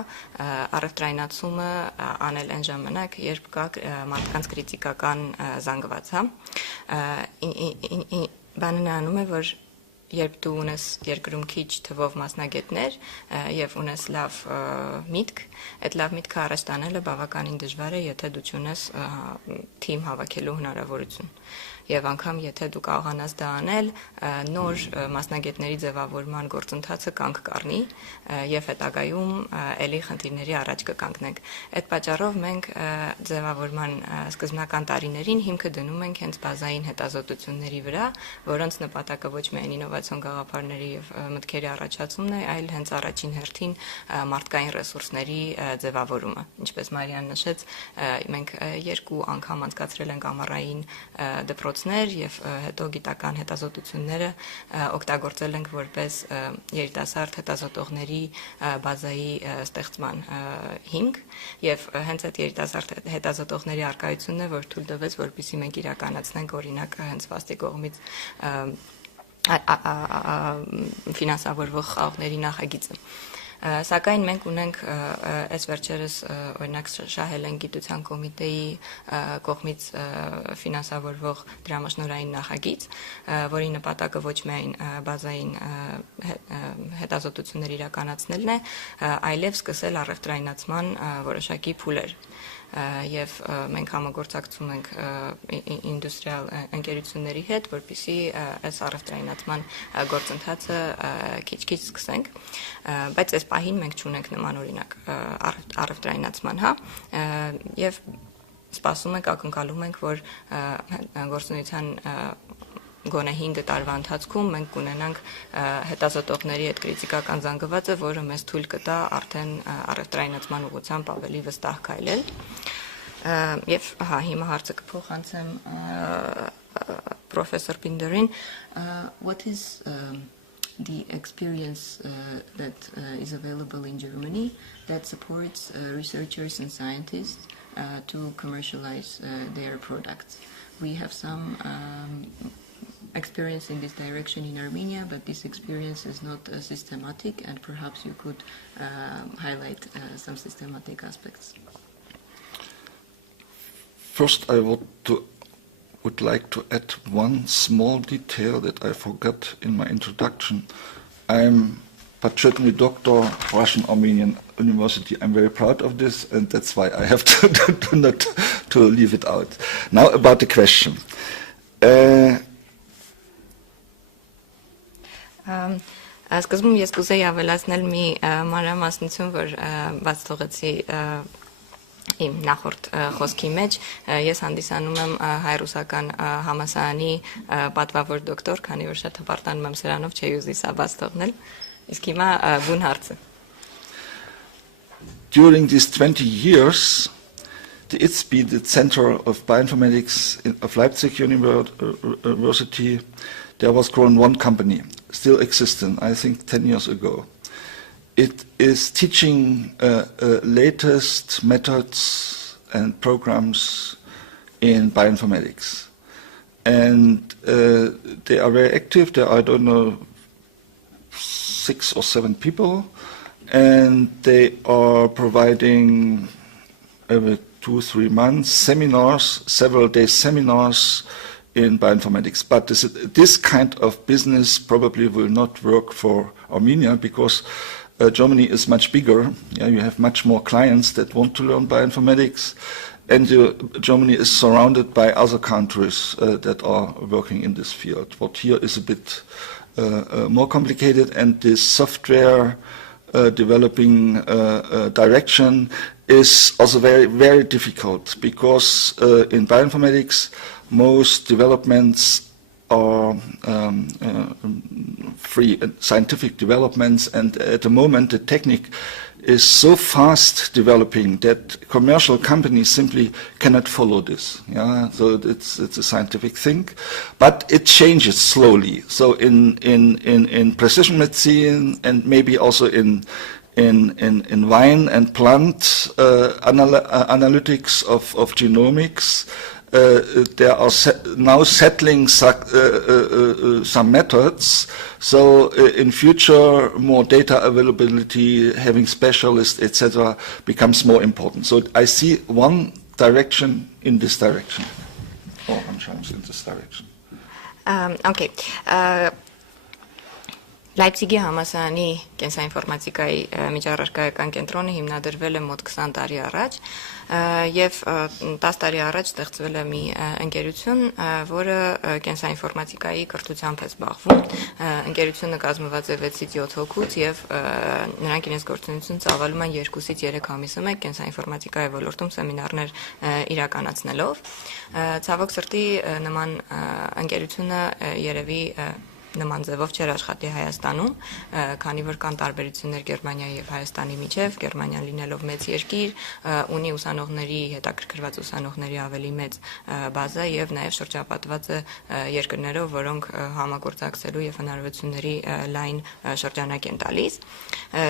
առևտրայնացումը անել այն ժամանակ, երբ կա մարդկանց կրիտիկական զանգված, հա։ Բանն անում է, որ երբ դու ունես երկրում քիչ թվով մասնագետներ եւ ունես լավ միտք, այդ լավ միտքը առաջ տանելը բավականին դժվար է, եթե դու չունես թիմ հավաքելու հնարավորություն։ Եվ անգամ եթե դու կարողանաս դա անել, նոր մասնագետների ձևավորման գործընթացը կանգ կառնի եւ հետագայում ելի խնդիրների առաջ կկանգնենք։ Այդ պատճառով մենք ձևավորման սկզբնական տարիներին հիմքը դնում ենք հենց բազային հետազոտությունների վրա, որոնց նպատակը ոչ միայն ինովացիոն գաղափարների եւ մտքերի առաջացումն է, այլ հենց առաջին հերթին մարդկային ռեսուրսների ձևավորումը։ Ինչպես Մարիան նշեց, մենք 2 անգամ անցկացրել ենք ամառային դպրոցներ եւ հետո գիտական հետազոտությունները օգտագործել ենք որպես երիտասարդ հետազոտողների բազայի ստեղծման հիմք եւ հենց այդ երիտասարդ հետազոտողների արկայությունն է, որ թույլ տվեց, որպեսզի մենք իրականացնենք օրինակ հենց վաստի կողմից ֆինանսավորվող խաղողների նախագիծը։ Սակայն մենք ունենք այս վերջերս օրինակ շահել են գիտության կոմիտեի կողմից ֆինանսավորվող դրամաշնորհային նախագիծ, որի նպատակը ոչ միայն բազային հետազոտություններ իրականացնելն է, այլև սկսել առևտրայնացման որոշակի փուլեր։ Եվ մենք համագործակցում ենք ինդուստրիալ ընկերությունների հետ, որպեսզի այս առևտրայնացման գործընթացը քիչ-քիչ սկսենք, բայց այս պահին մենք չունենք նման օրինակ առևտրայնացման, հա, եւ սպասում ենք, ակնկալում ենք, որ գործունեության գոնե 5 տարվա ընթացքում մենք կունենանք հետազոտողների այդ կրիտիկական զանգվածը, որը մեզ թույլ կտա արդեն առևտրայնացման ուղղությամբ ավելի վստահ քայլել։ Եվ հա, հիմա հարցը կփոխանցեմ պրոֆեսոր Բինդերին, What is the experience that is available in Germany that supports researchers and scientists to commercialize their products? We have some experience in this direction in Armenia, but this experience is not systematic, and perhaps you could highlight some systematic aspects. First, I would like to add one small detail that I forgot in my introduction. I'm Patriotny Doctor, Russian Armenian University. I'm very proud of this, and that's why I have to leave it out. Now about the question. Սկզբում ես կուզեի ավելացնել մի մանրամասնություն, որ բաց թողեցի իմ նախորդ խոսքի մեջ, ես հանդիսանում եմ հայ-ռուսական համալսարանի պատվավոր դոկտոր, քանի որ շատ հպարտանում եմ սրանով, չէի ուզի սա բաց թողնել, իսկ հիմա բուն հարցը։ During these 20 years, the ITSB, the Center of Bioinformatics of Leipzig University, there was grown one company, still existing, I think 10 years ago. It is teaching latest methods and programs in bioinformatics. And they are very active. There are, I don't know, 6 or 7 people. And they are providing every 2-3 months seminars, several days seminars in bioinformatics. But this kind of business probably will not work for Armenia because Germany is much bigger. Yeah, you have much more clients that want to learn bioinformatics. And Germany is surrounded by other countries that are working in this field. What here is a bit more complicated, and this software developing direction is also very, very difficult because in bioinformatics most developments are free scientific developments, and at the moment the technique is so fast developing that commercial companies simply cannot follow this. Yeah, so it's a scientific thing, but it changes slowly. So in precision medicine and maybe also in vine and plant analytics of genomics, there are now settling some methods. So in future, more data availability, having specialists, etc., becomes more important. So I see one direction in this direction, or sometimes in this direction. Okay. Լայպցիգի համալսարանի կենսաինֆորմատիկայի միջառարկայական կենտրոնը հիմնադրվել է մոտ 20 տարի առաջ եւ 10 տարի առաջ ստեղծվել է մի ընկերություն, որը կենսաինֆորմատիկայի կրթությամբ է զբաղվում։ Ընկերությունը կազմված է 6-ից 7 հոգուց եւ նրանք իրենց գործունեությունը ծավալում են 2-ից 3 ամիսը մեկ կենսաինֆորմատիկայի ոլորտում սեմինարներ իրականացնելով։ Ցավոք սրտի նման ընկերությունը երևի նման ձևով չէր աշխատի Հայաստանում, քանի որ կան տարբերություններ Գերմանիայի եւ Հայաստանի միջև, Գերմանիան լինելով մեծ երկիր, ունի ուսանողների, հետաքրքրված ուսանողների ավելի մեծ բազա եւ նաեւ շրջապատված է երկրներով, որոնք համագործակցելու եւ հնարավորությունների լայն շրջանակ են տալիս։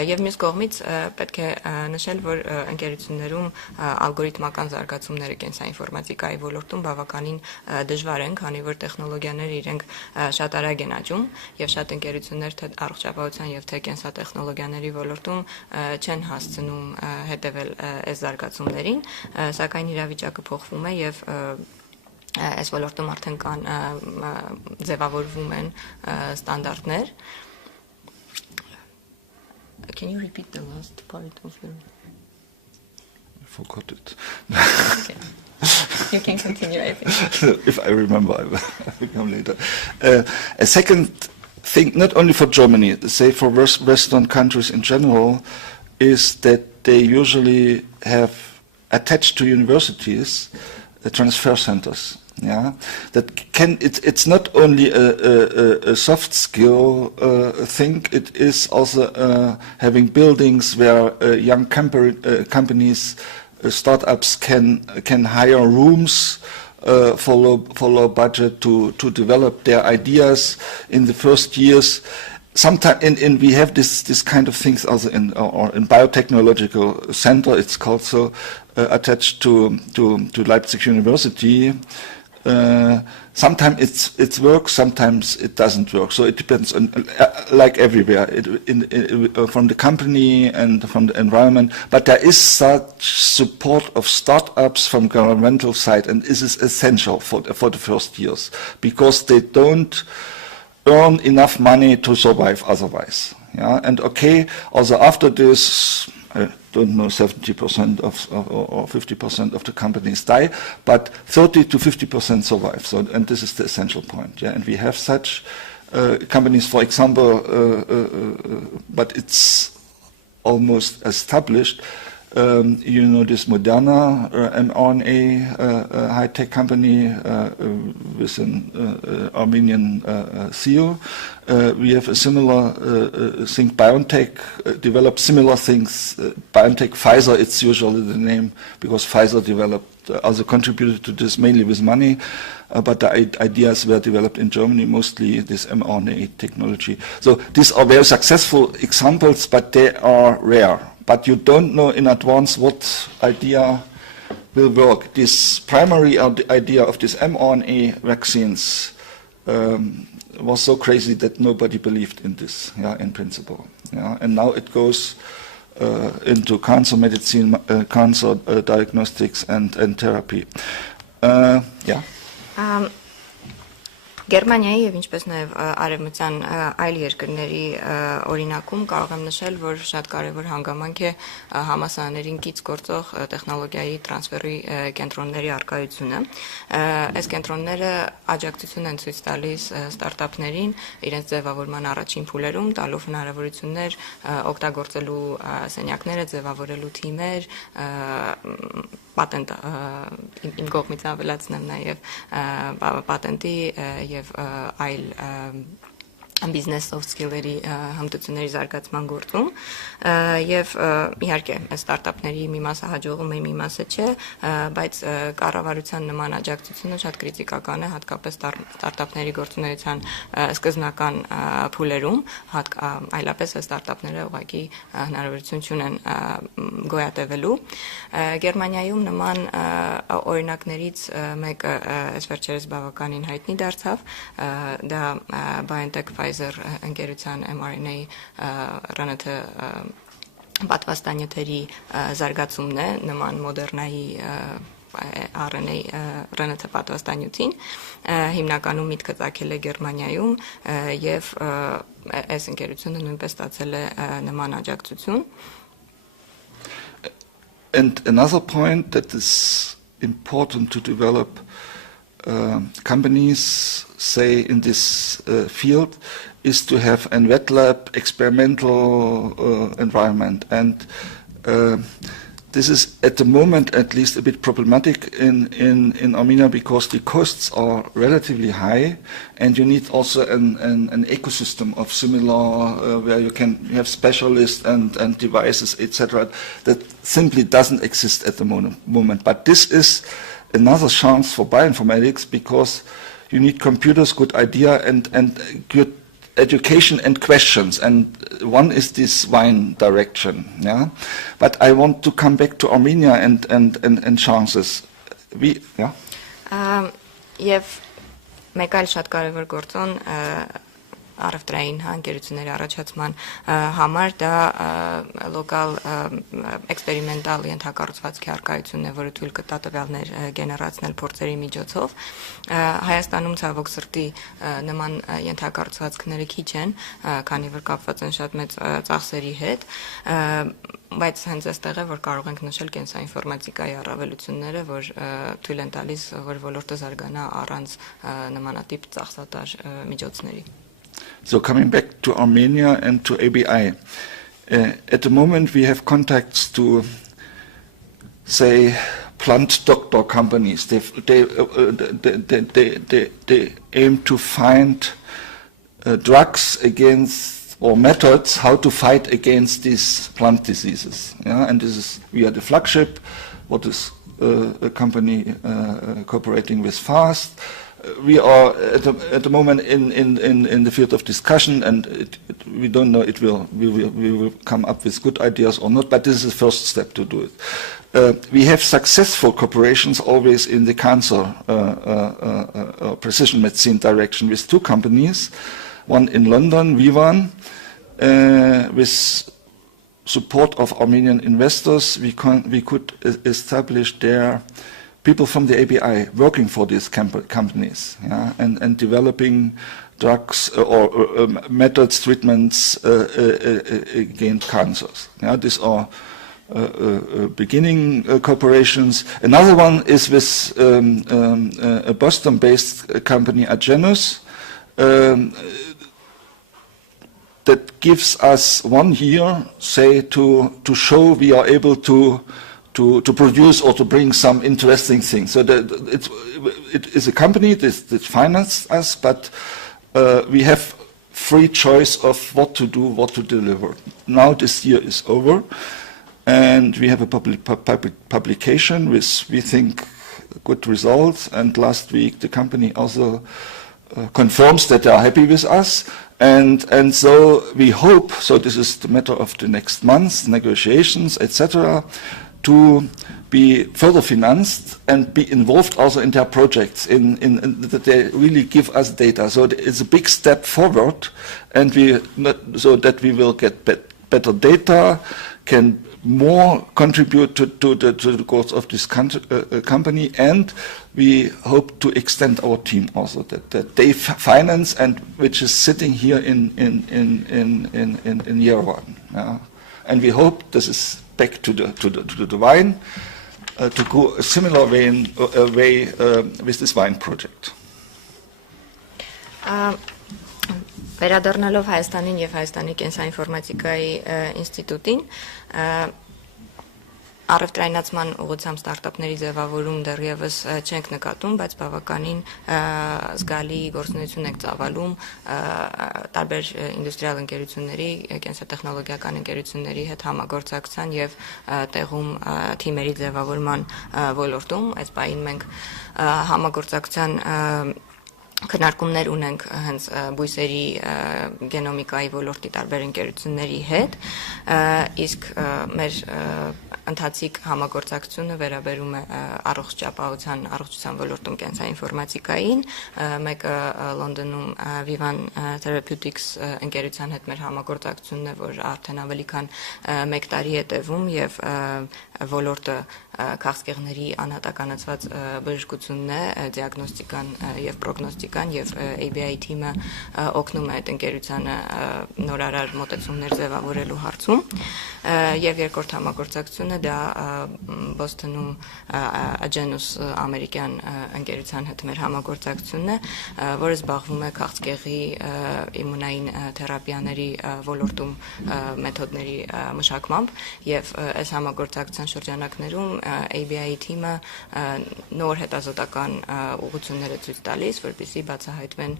Եվ մյուս կողմից պետք է նշել, որ ընկերություններում ալգորիթմական զարգացումները կենսաինֆորմատիկայի ոլորտում բավականին դժվար են, քանի որ տեխնոլոգիաները իրենք շատ արագ են աճում եւ շատ ընկերություններ թե առողջապահության եւ թե կենսատեխնոլոգիաների ոլորտում չեն հասցնում հետեւել այս զարգացումներին, սակայն իրավիճակը փոխվում է եւ այս ոլորտում արդեն կան ձևավորվում են ստանդարտներ. Can you repeat the last part of your? I forgot it. Okay. You can continue, I think. If I remember, I will come later. A second thing, not only for Germany, say for Western countries in general, is that they usually have attached to universities transfer centers. Yeah, that can. It's not only a soft skill thing. It is also having buildings where young companies, startups can hire rooms for low budget to develop their ideas in the first years. Sometimes, and we have this kind of things also in biotechnological center. It's called so, attached to Leipzig University. Sometimes it works, sometimes it doesn't work. So it depends on, like everywhere, from the company and from the environment. But there is such support of startups from governmental side, and this is essential for the first years, because they don't earn enough money to survive otherwise. Yeah, and okay, also after this, I don't know, 70% or 50% of the companies die, but 30 to 50% survive. So, and this is the essential point. Yeah, and we have such companies, for example, but it's almost established. You know this Moderna mRNA high-tech company with an Armenian CEO. We have a similar thing. BioNTech developed similar things. BioNTech, Pfizer, it's usually the name because Pfizer developed, also contributed to this mainly with money. But the ideas were developed in Germany, mostly this mRNA technology. So these are very successful examples, but they are rare. But you don't know in advance what idea will work. This primary idea of these mRNA vaccines was so crazy that nobody believed in this, yeah, in principle. Yeah. And now it goes into cancer medicine, cancer diagnostics and therapy. Yeah. Գերմանիայի եւ ինչպես նաեւ արևմտյան այլ երկրների օրինակում կարող եմ նշել, որ շատ կարեւոր հանգամանք է համալսարաններին կից գործող տեխնոլոգիայի տրանսֆերի կենտրոնների առկայությունը։ Այս կենտրոնները աջակցություն են ցույց տալիս ստարտափներին իրենց ձևավորման առաջին փուլերում, տալով հնարավորություններ օգտագործելու սենյակները, ձևավորելու թիմեր, պատենտ իմ կողմից ավելացնեմ նաև պատենտի եւ այլ business soft skill-երի հմտությունների զարգացման գործում եւ իհարկե ստարտափների մի մասը հաջողում է, մի մասը չէ, բայց կառավարության նման աջակցությունը շատ կրիտիկական է, հատկապես ստարտափների գործունեության սկզբնական փուլերում, այլապես ստարտափները ուղղակի հնարավորություն չունեն գոյատևելու։ Գերմանիայում նման օրինակներից մեկը այս վերջերս բավականին հայտնի դարձավ, դա BioNTech ընկերության mRNA RNA պատվաստանյութերի զարգացումն է նման մոդեռնայի RNA RNA պատվաստանյութին, հիմնականում միտքը ծագել է Գերմանիայում եւ այս ընկերությունը նույնպես ստացել է նման աջակցություն. And another point that is important to develop companies, say in this field, is to have a wet lab experimental environment, and this is at the moment at least a bit problematic in Armenia because the costs are relatively high, and you need also an ecosystem of similar where you can have specialists and devices, etc. that simply doesn't exist at the moment. But this is another chance for bioinformatics because you need computers, good idea, and good education and questions, and one is this wine direction. Yeah, but I want to come back to Armenia and chances. Yeah. Եվ մեկ այլ շատ կարևոր գործոն առևտրային ընկերությունների առաջացման համար դա լոկալ էքսպերիմենտալ ենթակառուցվածքի առկայությունն է, որը թույլ կտա տվյալներ գեներացնել փորձերի միջոցով։ Հայաստանում ցավոք սրտի նման ենթակառուցվածքները քիչ են, քանի որ կապված են շատ մեծ ծախսերի հետ, բայց հենց այստեղ է, որ կարող ենք նշել կենսաինֆորմատիկայի առավելությունները, որ թույլ են տալիս, որ ոլորտը զարգանա առանց նմանատիպ ծախսատար միջոցների։ So coming back to Armenia and to ABI, at the moment we have contacts to, say, plant doctor companies. They aim to find drugs against or methods how to fight against these plant diseases. Yeah? And this is we are the flagship. What is a company cooperating with FAST? We are at the moment in the field of discussion, and we don't know we will come up with good ideas or not. But this is the first step to do it. We have successful cooperations always in the cancer precision medicine direction with two companies, one in London, Vivan, with support of Armenian investors. We could establish there people from the ABI working for these companies, yeah, and developing drugs or methods, treatments against cancers. Yeah, these are beginning cooperations. Another one is with a Boston-based company, Agenus, that gives us 1 year, say, to show we are able to produce or to bring some interesting things. So it is a company that finances us, but we have free choice of what to do, what to deliver. Now this year is over, and we have a publication with, we think, good results. And last week the company also confirms that they are happy with us. And so we hope, so this is the matter of the next months, negotiations, etc., to be further financed and be involved also in their projects, in that they really give us data. So it's a big step forward, and so that we will get better data, can more contribute to the growth of this company, and we hope to extend our team also, that they finance, and which is sitting here in year one. Yeah. And we hope this is back to the wine, to go a similar way with this wine project. Վերադառնալով Հայաստանին եւ Հայաստանի կենսաինֆորմատիկայի ինստիտուտին, Առևտրայնացման ուղղությամբ ստարտափների ձևավորում դեռևս չենք նկատում, բայց բավականին զգալի գործունեություն ենք ծավալում տարբեր ինդուստրիալ ընկերությունների, կենսատեխնոլոգիական ընկերությունների հետ համագործակցության եւ տեղում թիմերի ձևավորման ոլորտում։ Այս պահին մենք համագործակցության քննարկումներ ունենք հենց բույսերի գենոմիկայի ոլորտի տարբեր ընկերությունների հետ, իսկ մեր ընթացիկ համագործակցությունը վերաբերում է առողջության ոլորտում կենսաինֆորմատիկային, մեկը Լոնդոնում Vivan Therapeutics ընկերության հետ մեր համագործակցությունն է, որ արդեն ավելի քան 1 տարի է տևում եւ ոլորտը քաղցկեղների անհատականացված բժշկությունն է, դիագնոստիկան եւ պրոգնոստիկան եւ ABI թիմը օգնում է այդ ընկերությանը նորարար մոտեցումներ ձևավորելու հարցում եւ երկրորդ համագործակցությունը դա Բոստոնում Agenus ամերիկյան ընկերության հետ մեր համագործակցությունն է, որը զբաղվում է քաղցկեղի իմունային թերապիաների ոլորտում մեթոդների մշակմամբ եւ այս համագործակցության շրջանակներում ABI թիմը նոր հետազոտական ուղղություններ է ցույց տալիս, որպեսզի բացահայտվեն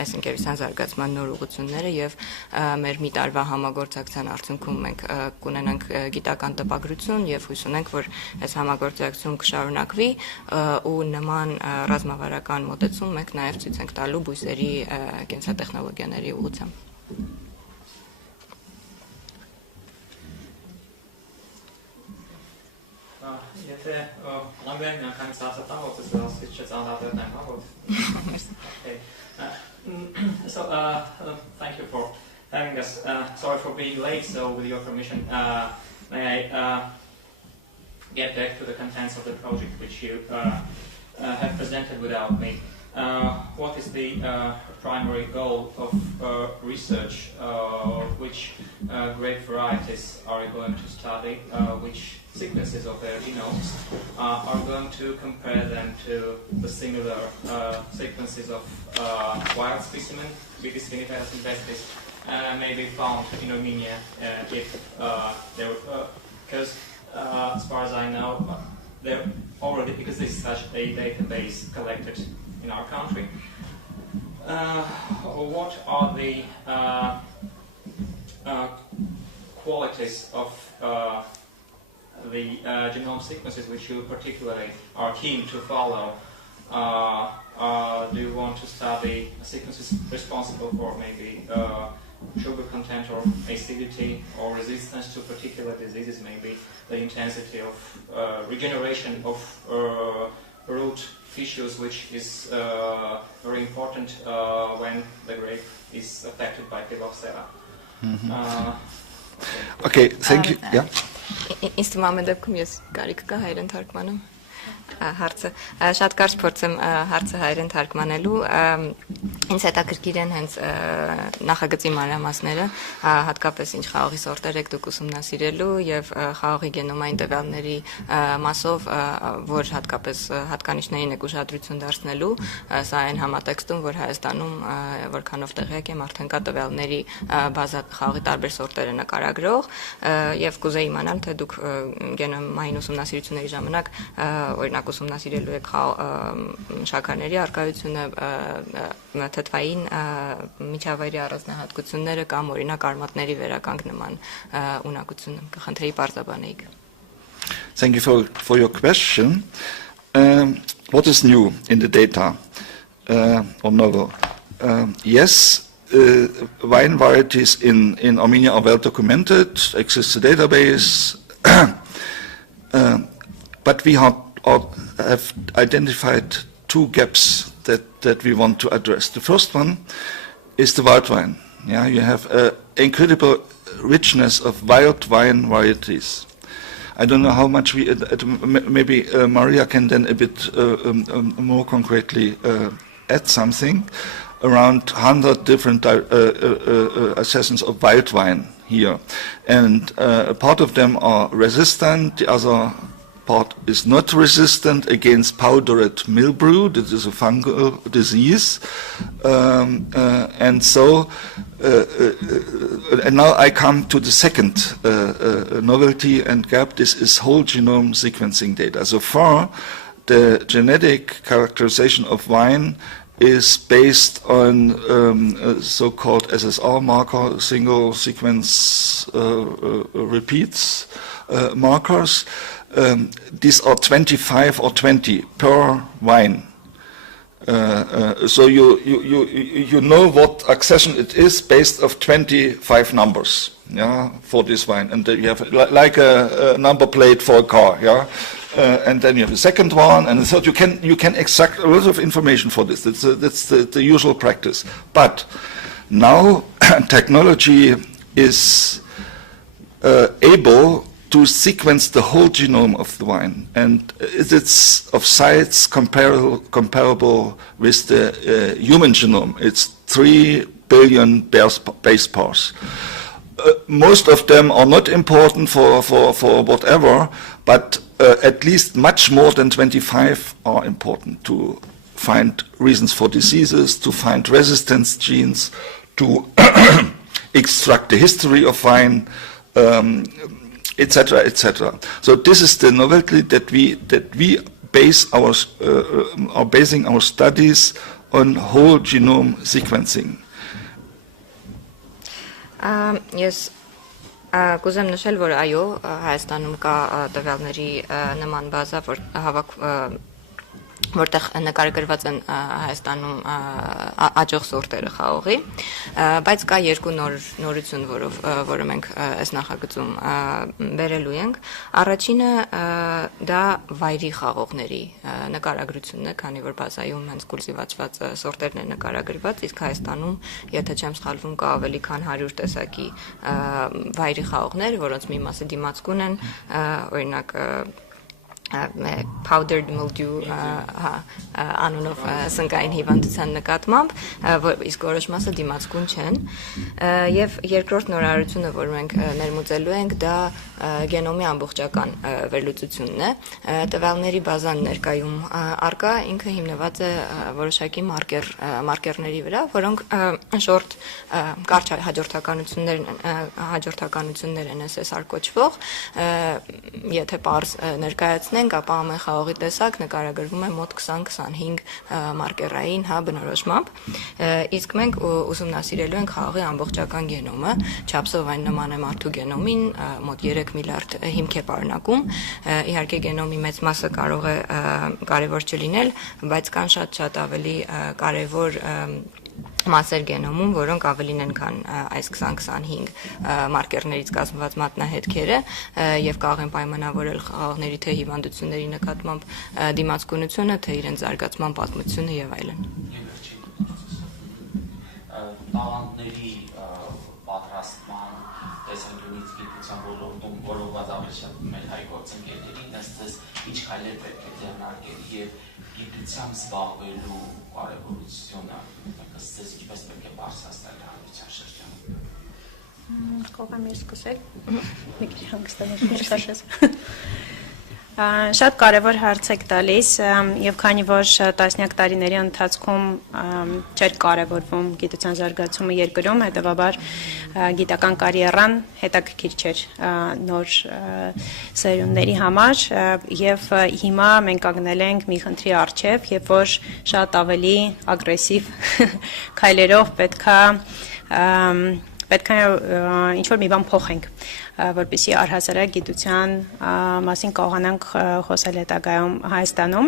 այս ընկերության զարգացման նոր ուղղությունները եւ մեր մի տարվա համագործակցության արդյունքում մենք կունենանք գիտական տպագրություն եւ հույս ունենք, որ այս համագործակցություն կշարունակվի ու նման ռազմավարական մոտեցում մենք նաեւ ցույց ենք տալու բույսերի կենսատեխնոլոգիաների ուղղությամբ։ Եթե լանգային միանգամից ասատան, որ ես ասից չծանրատերն եմ, հա, որ... So, thank you for having us. Sorry for being late, so with your permission, may I get back to the contents of the project which you have presented without me. What is the primary goal of research? Which grape varieties are you going to study? Which sequences of their genomes are going to compare them to the similar sequences of wild specimen, biggest vinifera silvestris, may be found in Armenia if there, because as far as I know, there already exists such a database collected in our country. What are the qualities of the genome sequences which you particularly are keen to follow? Do you want to study sequences responsible for maybe sugar content or acidity or resistance to particular diseases, maybe the intensity of regeneration of root tissues, which is very important when the grape is affected by phylloxera? Okay, thank you. Yeah. Ինստումամը դեպքում ես կարիք կա հայերեն թարգմանում հարցը շատ կարճ փորձեմ հարցը հայերեն թարգմանելու ինձ հետաքրքիր են հենց նախագծի մանրամասները հատկապես ինչ խաղողի սորտեր եք դուք ուսումնասիրելու եւ խաղողի գենոմային տվյալների մասով որ հատկապես հատկանիշներին եք ուշադրություն դարձնելու սա այն համատեքստում որ Հայաստանում որքանով տեղյակ եմ արդեն կա տվյալների բազա խաղողի տարբեր սորտերը նկարագրող եւ կուզեի իմանալ թե դուք գենոմային ուսումնասիրությունների ժամանակ օրինակ ուսումնասիրելու եք շաքարների արկայությունը թթվային միջավայրի առանձնահատկությունները կամ օրինակ արմատների վերականգնման ունակությունը կխնդրեի պարզաբանեիք. Thank you for your question. What is new in the data or novel? Yes, wine varieties in Armenia are well documented, exists a database, but we have identified two gaps that we want to address. The first one is the wild wine. Yeah, you have incredible richness of wild wine varieties. I don't know how much we, maybe Maria can then a bit more concretely add something. Around 100 different assessments of wild wine here. And a part of them are resistant, the other part is not resistant against powdered mildew. This is a fungal disease. And so And now I come to the second novelty and gap. This is whole genome sequencing data. So far, the genetic characterization of wine is based on so-called SSR marker, single sequence repeats markers. These are 25 or 20 per wine. So you know what accession it is based of 25 numbers, yeah, for this wine, and then you have like a number plate for a car, yeah, and then you have a second one, and so you can extract a lot of information for this. That's the usual practice. But now technology is able to sequence the whole genome of the wine, and it's of size comparable with the human genome. It's 3 billion base pairs. Most of them are not important for whatever, but at least much more than 25 are important to find reasons for diseases, to find resistance genes, to extract the history of wine, etc., etc. So this is the novelty that we base are basing our studies on whole genome sequencing. Yes. Կուզեմ նշել, որ այո, Հայաստանում կա տվյալների նման բազա, որտեղ նկարագրված են Հայաստանում աճող սորտերը խաղողի, բայց կա երկու նորություն, որը մենք այս նախագծում բերելու ենք։ Առաջինը դա վայրի խաղողների նկարագրությունն է, քանի որ բազայում հենց կուլտիվացված սորտերն են նկարագրված, իսկ Հայաստանում, եթե չեմ սխալվում, կա ավելի քան 100 տեսակի վայրի խաղողներ, որոնց մի մասը դիմացկուն են, օրինակ powdered mildew անունով սնկային հիվանդության նկատմամբ, իսկ որոշ մասը դիմացկուն չեն, եւ երկրորդ նորարարությունը, որ մենք ներմուծելու ենք, դա գենոմի ամբողջական վերլուծությունն է։ Տվյալների բազան ներկայում արկա, ինքը հիմնված է որոշակի մարկերների վրա, որոնք շորտ կարճ հաջորդականություններ են SSR կոչվող, եթե պարզ ներկայացնենք, ապա ամեն խաղողի տեսակ նկարագրվում է մոտ 20-25 մարկերային բնորոշմամբ, իսկ մենք ուսումնասիրելու ենք խաղողի ամբողջական գենոմը, չափսով այն նման է մարդու գենոմին, մոտ 3 միլիարդ հիմք է պարունակում, իհարկե գենոմի մեծ մասը կարող է կարևոր չլինել, բայց կան շատ ավելի կարևոր մասեր գենոմում, որոնք ավելին են, քան այս 20-25 մարկերներից կազմված մատնահետքերը եւ կարող են պայմանավորել խաղողների թե հիվանդությունների նկատմամբ դիմացկունությունը, թե իրենց զարգացման պատմությունը եւ այլն։ Տաղանդների պատրաստման տեսանկյունից գիտության ոլորտում որոնց ավելի մեր հայ գործընկերներին ըստ ինչ քայլեր պետք է ձեռնարկել եւ գիտությամբ զբաղվելու կարևորությունը ըստ ինչպես պետք է բարձրացնել հանրության շրջանում։ Կարող եմ սկսել։ Մի քիչ հանգստանալ չքաշես։ Շատ կարևոր հարց եք տալիս եւ քանի որ տասնյակ տարիների ընթացքում չէր կարևորվում գիտության զարգացումը երկրում, հետեւաբար գիտական կարիերան հետաքրքիր չէր նոր սերունդների համար եւ հիմա մենք կանգնել ենք մի խնդրի առջեւ, երբ որ շատ ավելի ագրեսիվ քայլերով պետքա ինչ-որ մի բան փոխենք, որպեսզի առհասարակ գիտության մասին կարողանանք խոսել հետագայում Հայաստանում։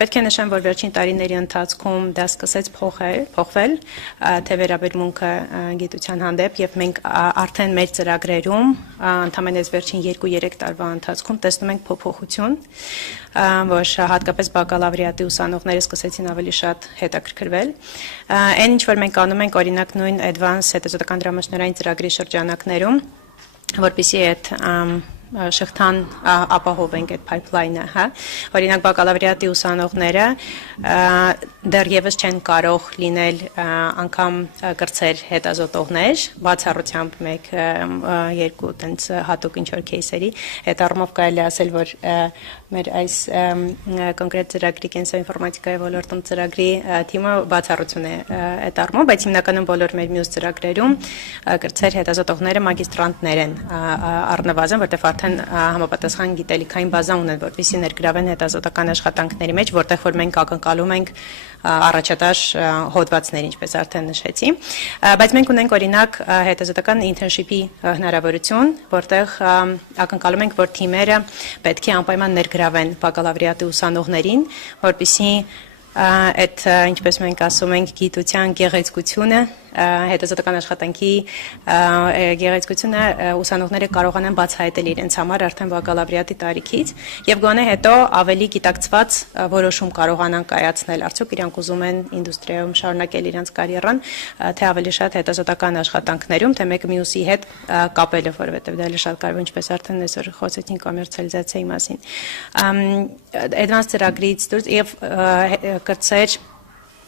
Պետք է նշեմ, որ վերջին տարիների ընթացքում դա սկսեց փոխվել, թե վերաբերմունքը գիտության հանդեպ, եւ մենք արդեն մեր ծրագրերում ընդհանրապես վերջին 2-3 տարվա ընթացքում տեսնում ենք փոփոխություն, որ հատկապես բակալավրիատի ուսանողները սկսեցին ավելի շատ հետաքրքրվել։ Այն ինչ որ մենք անում ենք, օրինակ նույն advanced հետազոտական դրամաշնորհային ծրագրի շրջանակներում, որպեսզի այդ շղթան ապահովենք այդ pipeline-ը, հա։ Օրինակ բակալավրիատի ուսանողները դեռևս չեն կարող լինել անգամ կրծեր հետազոտողներ, բացառությամբ 1-2 տենց հատուկ ինչ-որ кейսերի, այդ առումով կարելի ասել, որ մեր այս կոնկրետ ծրագրի կենսաինֆորմատիկայի ոլորտում ծրագրի թիմը բացառություն է այդ առումով, բայց հիմնականում բոլոր մեր մյուս ծրագրերում կրտսեր հետազոտողները մագիստրանտներ են առնվազն, որտեղ արդեն համապատասխան գիտելիքային բազա ունեն, որպեսզի ներգրավեն հետազոտական աշխատանքների մեջ, որտեղ որ մենք ակնկալում ենք առաջատար հոդվածներ, ինչպես արդեն նշեցի, բայց մենք ունենք օրինակ հետազոտական internship-ի հնարավորություն, որտեղ ակնկալում ենք, որ թիմերը պետք է անպայման ներգրավեն բակալավրիատի ուսանողներին, որպեսզի այդ ինչպես մենք ասում ենք գիտության գեղեցկությունը հետազոտական աշխատանքի գեղեցկությունը ուսանողները կարողանան բացահայտել իրենց համար արդեն բակալավրիատի տարիքից եւ գոնե հետո ավելի գիտակցված որոշում կարողանան կայացնել արդյոք իրանք ուզում են ինդուստրիայում շարունակել իրենց կարիերան թե ավելի շատ հետազոտական աշխատանքներում թե մեկը մյուսի հետ կապելը որովհետեւ դա էլ շատ կարևոր ինչպես արդեն այսօր խոսեցին կոմերցիալիզացիայի մասին advanced ծրագրից դուրս եւ կրտսեր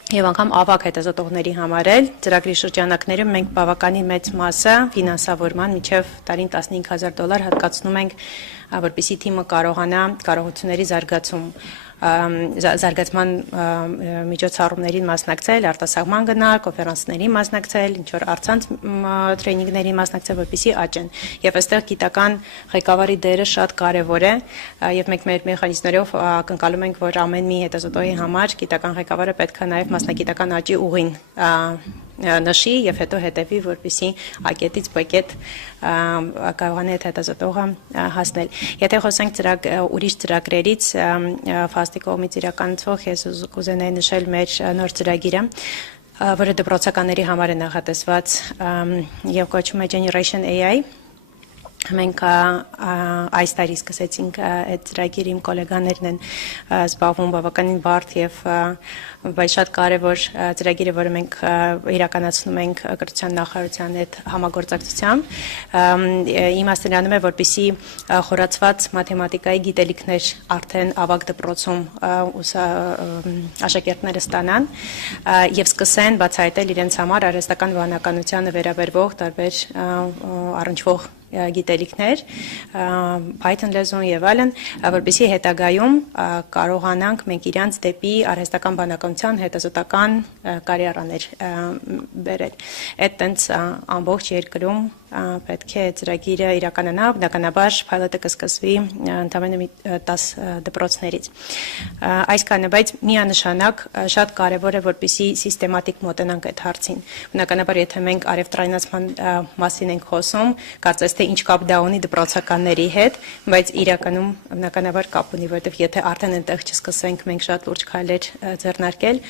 Եվ անգամ ավագ հետազոտողների համար էլ ծրագրի շրջանակներում մենք բավականին մեծ մասը ֆինանսավորման միջև տարին $15,000 հատկացնում ենք, որպեսզի թիմը կարողանա կարողությունների զարգացման միջոցառումներին մասնակցել, արտասահման գնալ, կոնֆերանսների մասնակցել, ինչ որ առցանց տրեյնինգների մասնակցել, որպեսզի աճեն։ Եվ այստեղ գիտական ղեկավարի դերը շատ կարևոր է, եւ մենք մեր մեխանիզմներով ակնկալում ենք, որ ամեն մի հետազոտողի համար գիտական ղեկավարը պետք է նաեւ մասնագիտական աճի ուղին նշի եւ հետո հետեւի, որպեսզի ակետից բակետ կարողանա հետազոտողը հասնել։ Եթե խոսենք ուրիշ ծրագրերից, ֆաստի կողմից իրականացվող, ես կուզենայի նշել մեր նոր ծրագիրը, որը դպրոցականների համար է նախատեսված եւ կոչվում է Generation AI Մենք այս տարի սկսեցինք այդ ծրագիրը իմ գոլեգաներն են զբաղվում բավականին բարդ եւ բայց շատ կարեւոր ծրագիրը, որը մենք իրականացնում ենք կրթության նախարարության հետ համագործակցությամբ, իմաստը նրանում է, որպեսզի խորացված մաթեմատիկայի գիտելիքներ արդեն ավագ դպրոցում աշակերտները ստանան եւ սկսեն բացահայտել իրենց համար արհեստական վանականությանը վերաբերվող տարբեր առնչվող գիտելիքներ, Python լեզուն եւ այլն, որպեսզի հետագայում կարողանանք մենք իրանց դեպի արհեստական բանականության հետազոտական կարիերաներ բերել։ Այդ տենց ամբողջ երկրում պետք է ծրագիրը իրականանա, բնականաբար pilot-ը կսկսվի ընդամենը 10 դպրոցներից։ Այսքանը, բայց միանշանակ շատ կարևոր է, որպեսզի սիստեմատիկ մոտենանք այդ հարցին։ Բնականաբար, եթե մենք արևտրայնացման մասին ենք խոսում, կարծես թե ինչ կապ դա ունի դպրոցականների հետ, բայց իրականում բնականաբար կապ ունի, որովհետև եթե արդեն այնտեղ չսկսենք մենք շատ լուրջ քայլեր ձեռնարկել,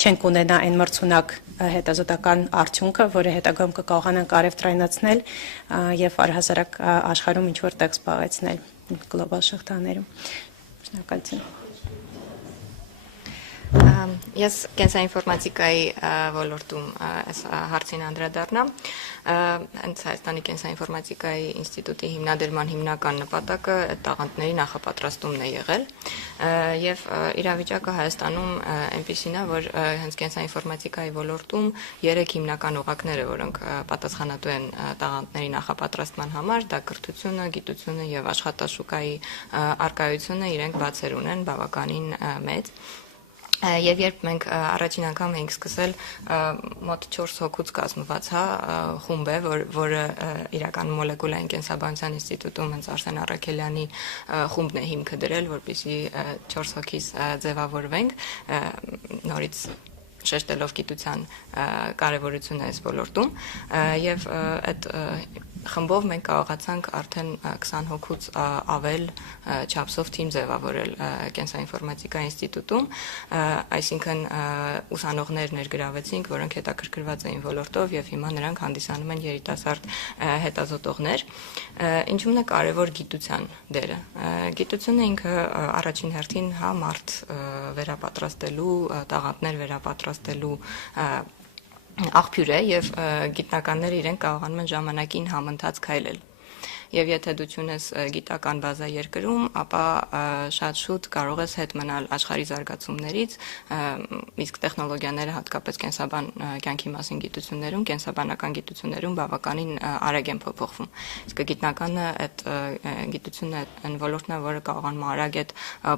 չենք ունենա այն մրցունակ հետազոտական արդյունքը, որը հետագայում կկարողանանք արևտրայնացնել եւ առհասարակ աշխարհում ինչ որտեղ զբաղեցնել գլոբալ շղթաներում։ Շնորհակալություն։ Ես կենսաինֆորմատիկայի ոլորտում այս հարցին անդրադառնամ։ Հենց Հայաստանի կենսաինֆորմատիկայի ինստիտուտի հիմնադրման հիմնական նպատակը այդ տաղանդների նախապատրաստումն է եղել եւ իրավիճակը Հայաստանում այնպիսին է, որ հենց կենսաինֆորմատիկայի ոլորտում 3 հիմնական օղակներ, որոնք պատասխանատու են տաղանդների նախապատրաստման համար, դա կրթությունը, գիտությունը եւ աշխատաշուկայի արկայությունը իրենք բացեր ունեն բավականին մեծ Եվ երբ մենք առաջին անգամ էինք սկսել մոտ 4 հոգուց կազմված խումբ է, որը իրական մոլեկուլային կենսաբանության ինստիտուտում հենց Արսեն Առաքելյանի խումբն է հիմքը դրել, որպեսզի 4 հոգից ձևավորվենք, նորից շեշտելով գիտության կարևորությունը այս ոլորտում եւ այդ խմբով մենք կարողացանք արդեն 20 հոգուց ավել չափսով թիմ ձևավորել կենսաինֆորմատիկայի ինստիտուտում, այսինքն ուսանողներ ներգրավեցինք, որոնք հետաքրքրված էին ոլորտով եւ հիմա նրանք հանդիսանում են երիտասարդ հետազոտողներ, ինչու՞մն է կարևոր գիտության դերը։ Գիտությունը ինքը առաջին հերթին մարդ վերապատրաստելու, տաղանդներ վերապատրաստելու աղբյուր է եւ գիտնականները իրենք կարողանում են ժամանակին համընթաց քայլել։ եւ եթե դու ունես գիտական բազա երկրում, ապա շատ շուտ կարող ես հետ մնալ աշխարհի զարգացումներից, իսկ տեխնոլոգիաները հատկապես կենսաբան կյանքի մասին գիտություններում, կենսաբանական գիտություններում բավականին արագ են փոփոխվում։ Իսկ գիտնականը այդ գիտությունն է, այն ոլորտն է, որը կարողանում արագ այդ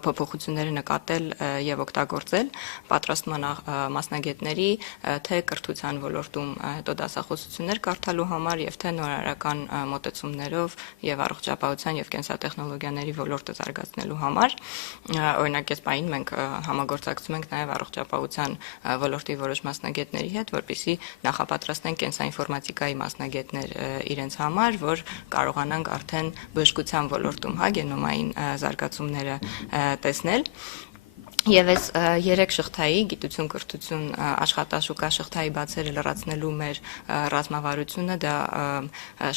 փոփոխությունները նկատել եւ օգտագործել պատրաստման մասնագետների թե կրթության ոլորտում հետո դասախոսություններ կարդալու համար եւ թե նորարարական մոտեցումներով եւ առողջապահության եւ կենսատեխնոլոգիաների ոլորտը զարգացնելու համար։ Օրինակ, այս պահին մենք համագործակցում ենք նաեւ առողջապահության ոլորտի որոշ մասնագետների հետ, որպեսզի նախապատրաստենք կենսաինֆորմատիկայի մասնագետներ իրենց համար, որ կարողանանք արդեն բժշկության ոլորտում գենոմային զարգացումները տեսնել։ Եվ այս 3 շղթայի գիտություն, կրթություն, աշխատաշուկա շղթայի բացերը լրացնելու մեր ռազմավարությունը դա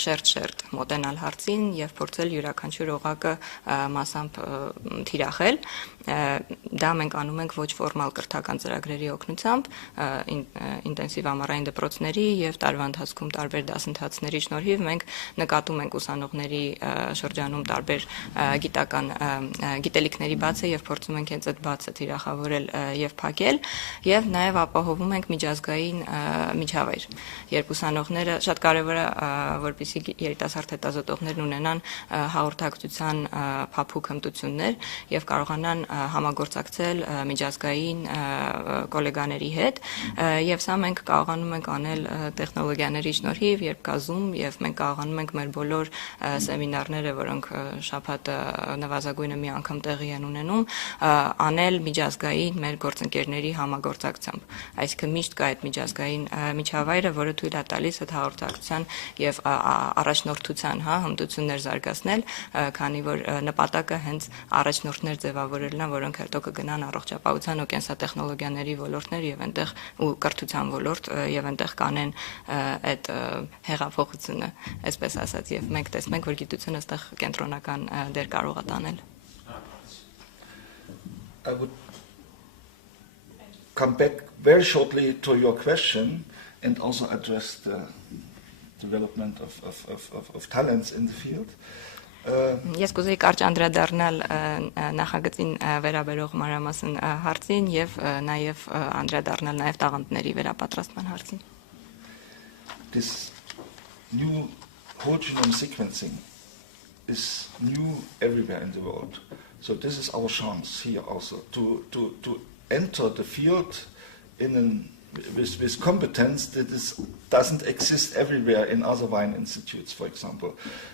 շերտ մոտենալ հարցին եւ փորձել յուրաքանչյուր օղակը մասամբ թիրախել։ Դա մենք անում ենք ոչ ֆորմալ կրթական ծրագրերի օգնությամբ, ինտենսիվ ամառային դպրոցների եւ տարվա ընթացքում տարբեր դասընթացների շնորհիվ մենք նկատում ենք ուսանողների շրջանում տարբեր գիտական գիտելիքների բացը եւ փորձում ենք հենց այդ բացը թիրախավորել եւ փակել եւ նաեւ ապահովում ենք միջազգային միջավայր, երբ ուսանողները շատ կարեւոր է որպեսզի երիտասարդ հետազոտողներն ունենան հաղորդակցության փափուկ հմտություններ եւ կարողանան համագործակցել միջազգային գոլեգաների հետ եւ սա մենք կարողանում ենք անել տեխնոլոգիաների շնորհիվ, երբ կա Zoom եւ մենք կարողանում ենք մեր բոլոր սեմինարները, որոնք շաբաթը նվազագույնը մի անգամ տեղի են ունենում, անել միջազգային մեր գործընկերների համագործակցությամբ։ Այսինքն միշտ կա այդ միջազգային միջավայրը, որը թույլ է տալիս այդ հաղորդակցության եւ առաջնորդության, հմտություններ զարգացնել, քանի որ նպատակը հենց առաջնորդներ ձևավորելն է, որոնք հետո կգնան առողջապահության ու կենսատեխնոլոգիաների ոլորտներ եւ այնտեղ ու կրթության ոլորտ եւ այնտեղ կանեն այդ հեղափոխությունը, այսպես ասած, եւ մենք տեսնում ենք, որ գիտությունը այստեղ կենտրոնական դեր կարող է տանել։ I would come back very shortly to your question and also address the development of talents in the field. Ես կուզեի կարճ անդրադառնալ նախագծին վերաբերող մանրամասն հարցին եւ նաեւ անդրադառնալ նաեւ տաղանդների վերապատրաստման հարցին. This new whole genome sequencing is new everywhere in the world. So this is our chance here also to enter the field with competence that doesn't exist everywhere in other wine institutes, for example.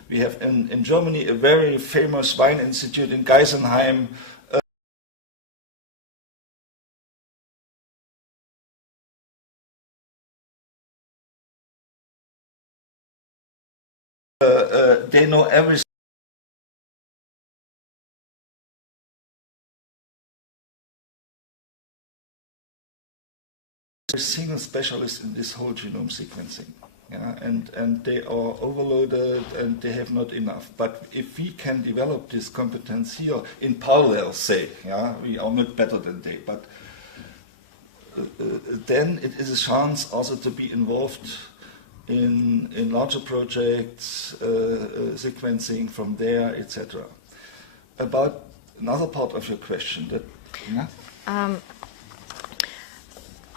We have in Germany a very famous wine institute in Geisenheim. They know everything. A single specialist in this whole genome sequencing, and they are overloaded and they have not enough. But if we can develop this competence here in parallel, say, we are not better than they, but then it is a chance also to be involved in larger projects, sequencing from there, etc. About another part of your question, that.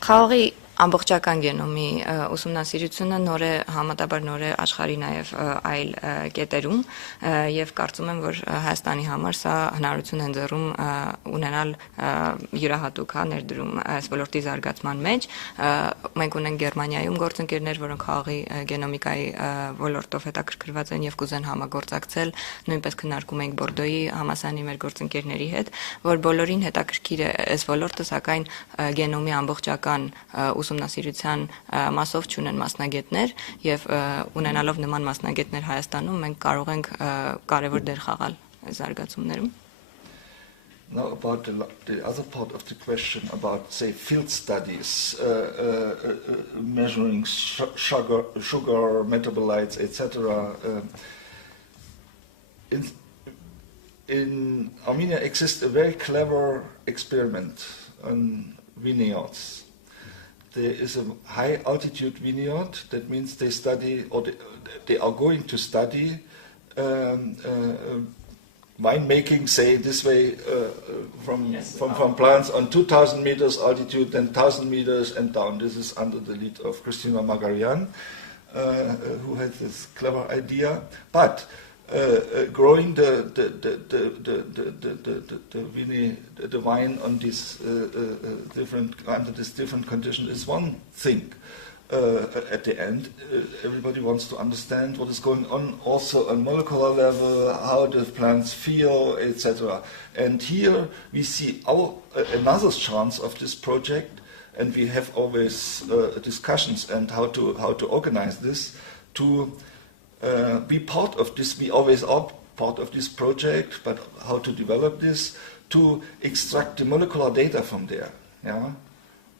Խաղի ամբողջական գենոմի ուսումնասիրությունը նոր է համատաբար նոր է աշխարհի նաև այլ կետերում եւ կարծում եմ որ Հայաստանի համար սա հնարություն է ընձեռում ունենալ յուրահատուկ ներդրում այս ոլորտի զարգացման մեջ մենք ունենք Գերմանիայում գործընկերներ որոնք խաղի գենոմիկայի ոլորտով հետաքրքրված են եւ կուզեն համագործակցել նույնպես քննարկում ենք Բորդոյի համալսարանի մեր գործընկերների հետ որ բոլորին հետաքրքիր է այս ոլորտը սակայն գենոմի ամբողջական ուսումնասիրության մասով չունեն մասնագետներ եւ ունենալով նման մասնագետներ Հայաստանում մենք կարող ենք կարևոր դեր խաղալ զարգացումներում. Now about the other part of the question about say field studies, measuring sugar metabolites, etc. In Armenia exists a very clever experiment on vineyards. There is a high altitude vineyard, that means they study, or they are going to study winemaking, say this way, from plants on 2,000 meters altitude, then 1,000 meters and down. This is under the lead of Christina Magarian, who had this clever idea. But growing the wine on these under this different condition is one thing. At the end, everybody wants to understand what is going on also on molecular level, how the plants feel, etc. And here we see another chance of this project, and we have always discussions and how to organize this to be part of this. We always are part of this project, but how to develop this to extract the molecular data from there. Yeah.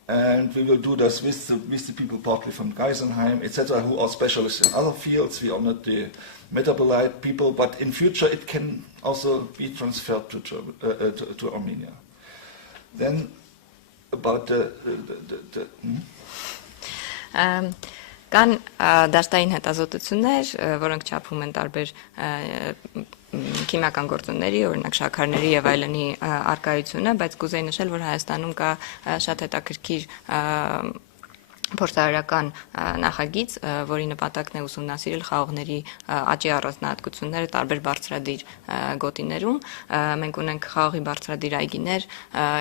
And we will do this with the people partly from Geisenheim, etc., who are specialists in other fields. We are not the metabolite people, but in future it can also be transferred to Armenia. Then about Կան դաշտային հետազոտություններ, որոնք չափում են տարբեր քիմիական գործոնների, օրինակ շաքարների եւ այլնի արկայությունը, բայց կուզեի նշել, որ Հայաստանում կա շատ հետաքրքիր փորձարարական նախագիծ, որի նպատակն է ուսումնասիրել խաղողների աճի առանձնահատկությունները տարբեր բարձրադիր գոտիներում։ Մենք ունենք խաղողի բարձրադիր այգիներ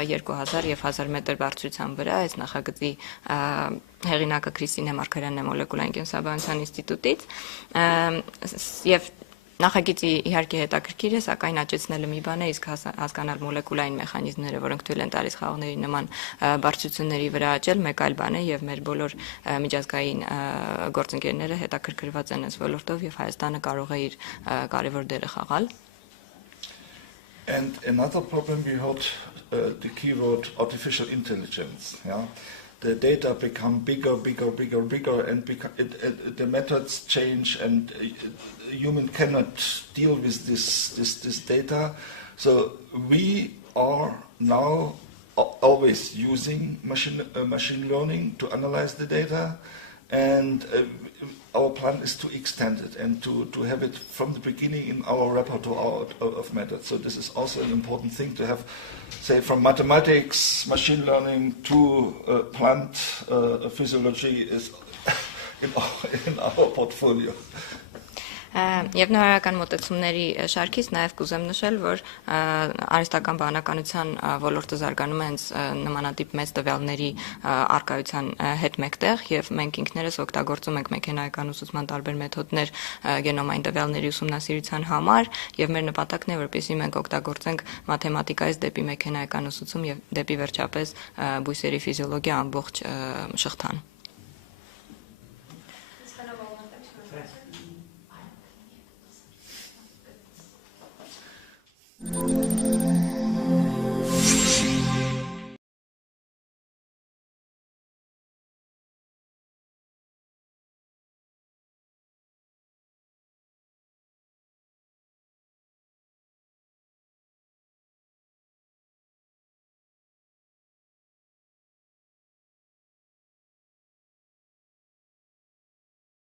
2000 եւ 1000 մետր բարձրության վրա։ Այս նախագծի հեղինակը Քրիստինե Մարկարյանն է մոլեկուլային կենսաբանության ինստիտուտից եւ Նախագիծի իհարկե հետաքրքիր է, սակայն աճեցնելը մի բան է, իսկ հասկանալ մոլեկուլային մեխանիզմները, որոնք թույլ են տալիս խաղողների նման բարձրությունների վրա աճել, մեկ այլ բան է եւ մեր բոլոր միջազգային գործընկերները հետաքրքրված են այս ոլորտով եւ Հայաստանը կարող է իր կարևոր դերը խաղալ։ And another problem we heard the keyword artificial intelligence, yeah. The data become bigger, and the methods change, and human cannot deal with this data. So we are now always using machine learning to analyze the data, and our plan is to extend it and to have it from the beginning in our repertoire of methods. So this is also an important thing to have, say, from mathematics, machine learning to plant physiology is in our portfolio. Եվ նորարարական մոտեցումների շարքից նաև կուզեմ նշել, որ արհեստական բանականության ոլորտը զարգանում է հենց նմանատիպ մեծ տվյալների արկայության հետ մեկտեղ եւ մենք ինքներս օգտագործում ենք մեքենայական ուսուցման տարբեր մեթոդներ գենոմային տվյալների ուսումնասիրության համար եւ մեր նպատակն է, որպեսզի մենք օգտագործենք մաթեմատիկայից դեպի մեքենայական ուսուցում եւ դեպի վերջապես բույսերի ֆիզիոլոգիա ամբողջ շղթան։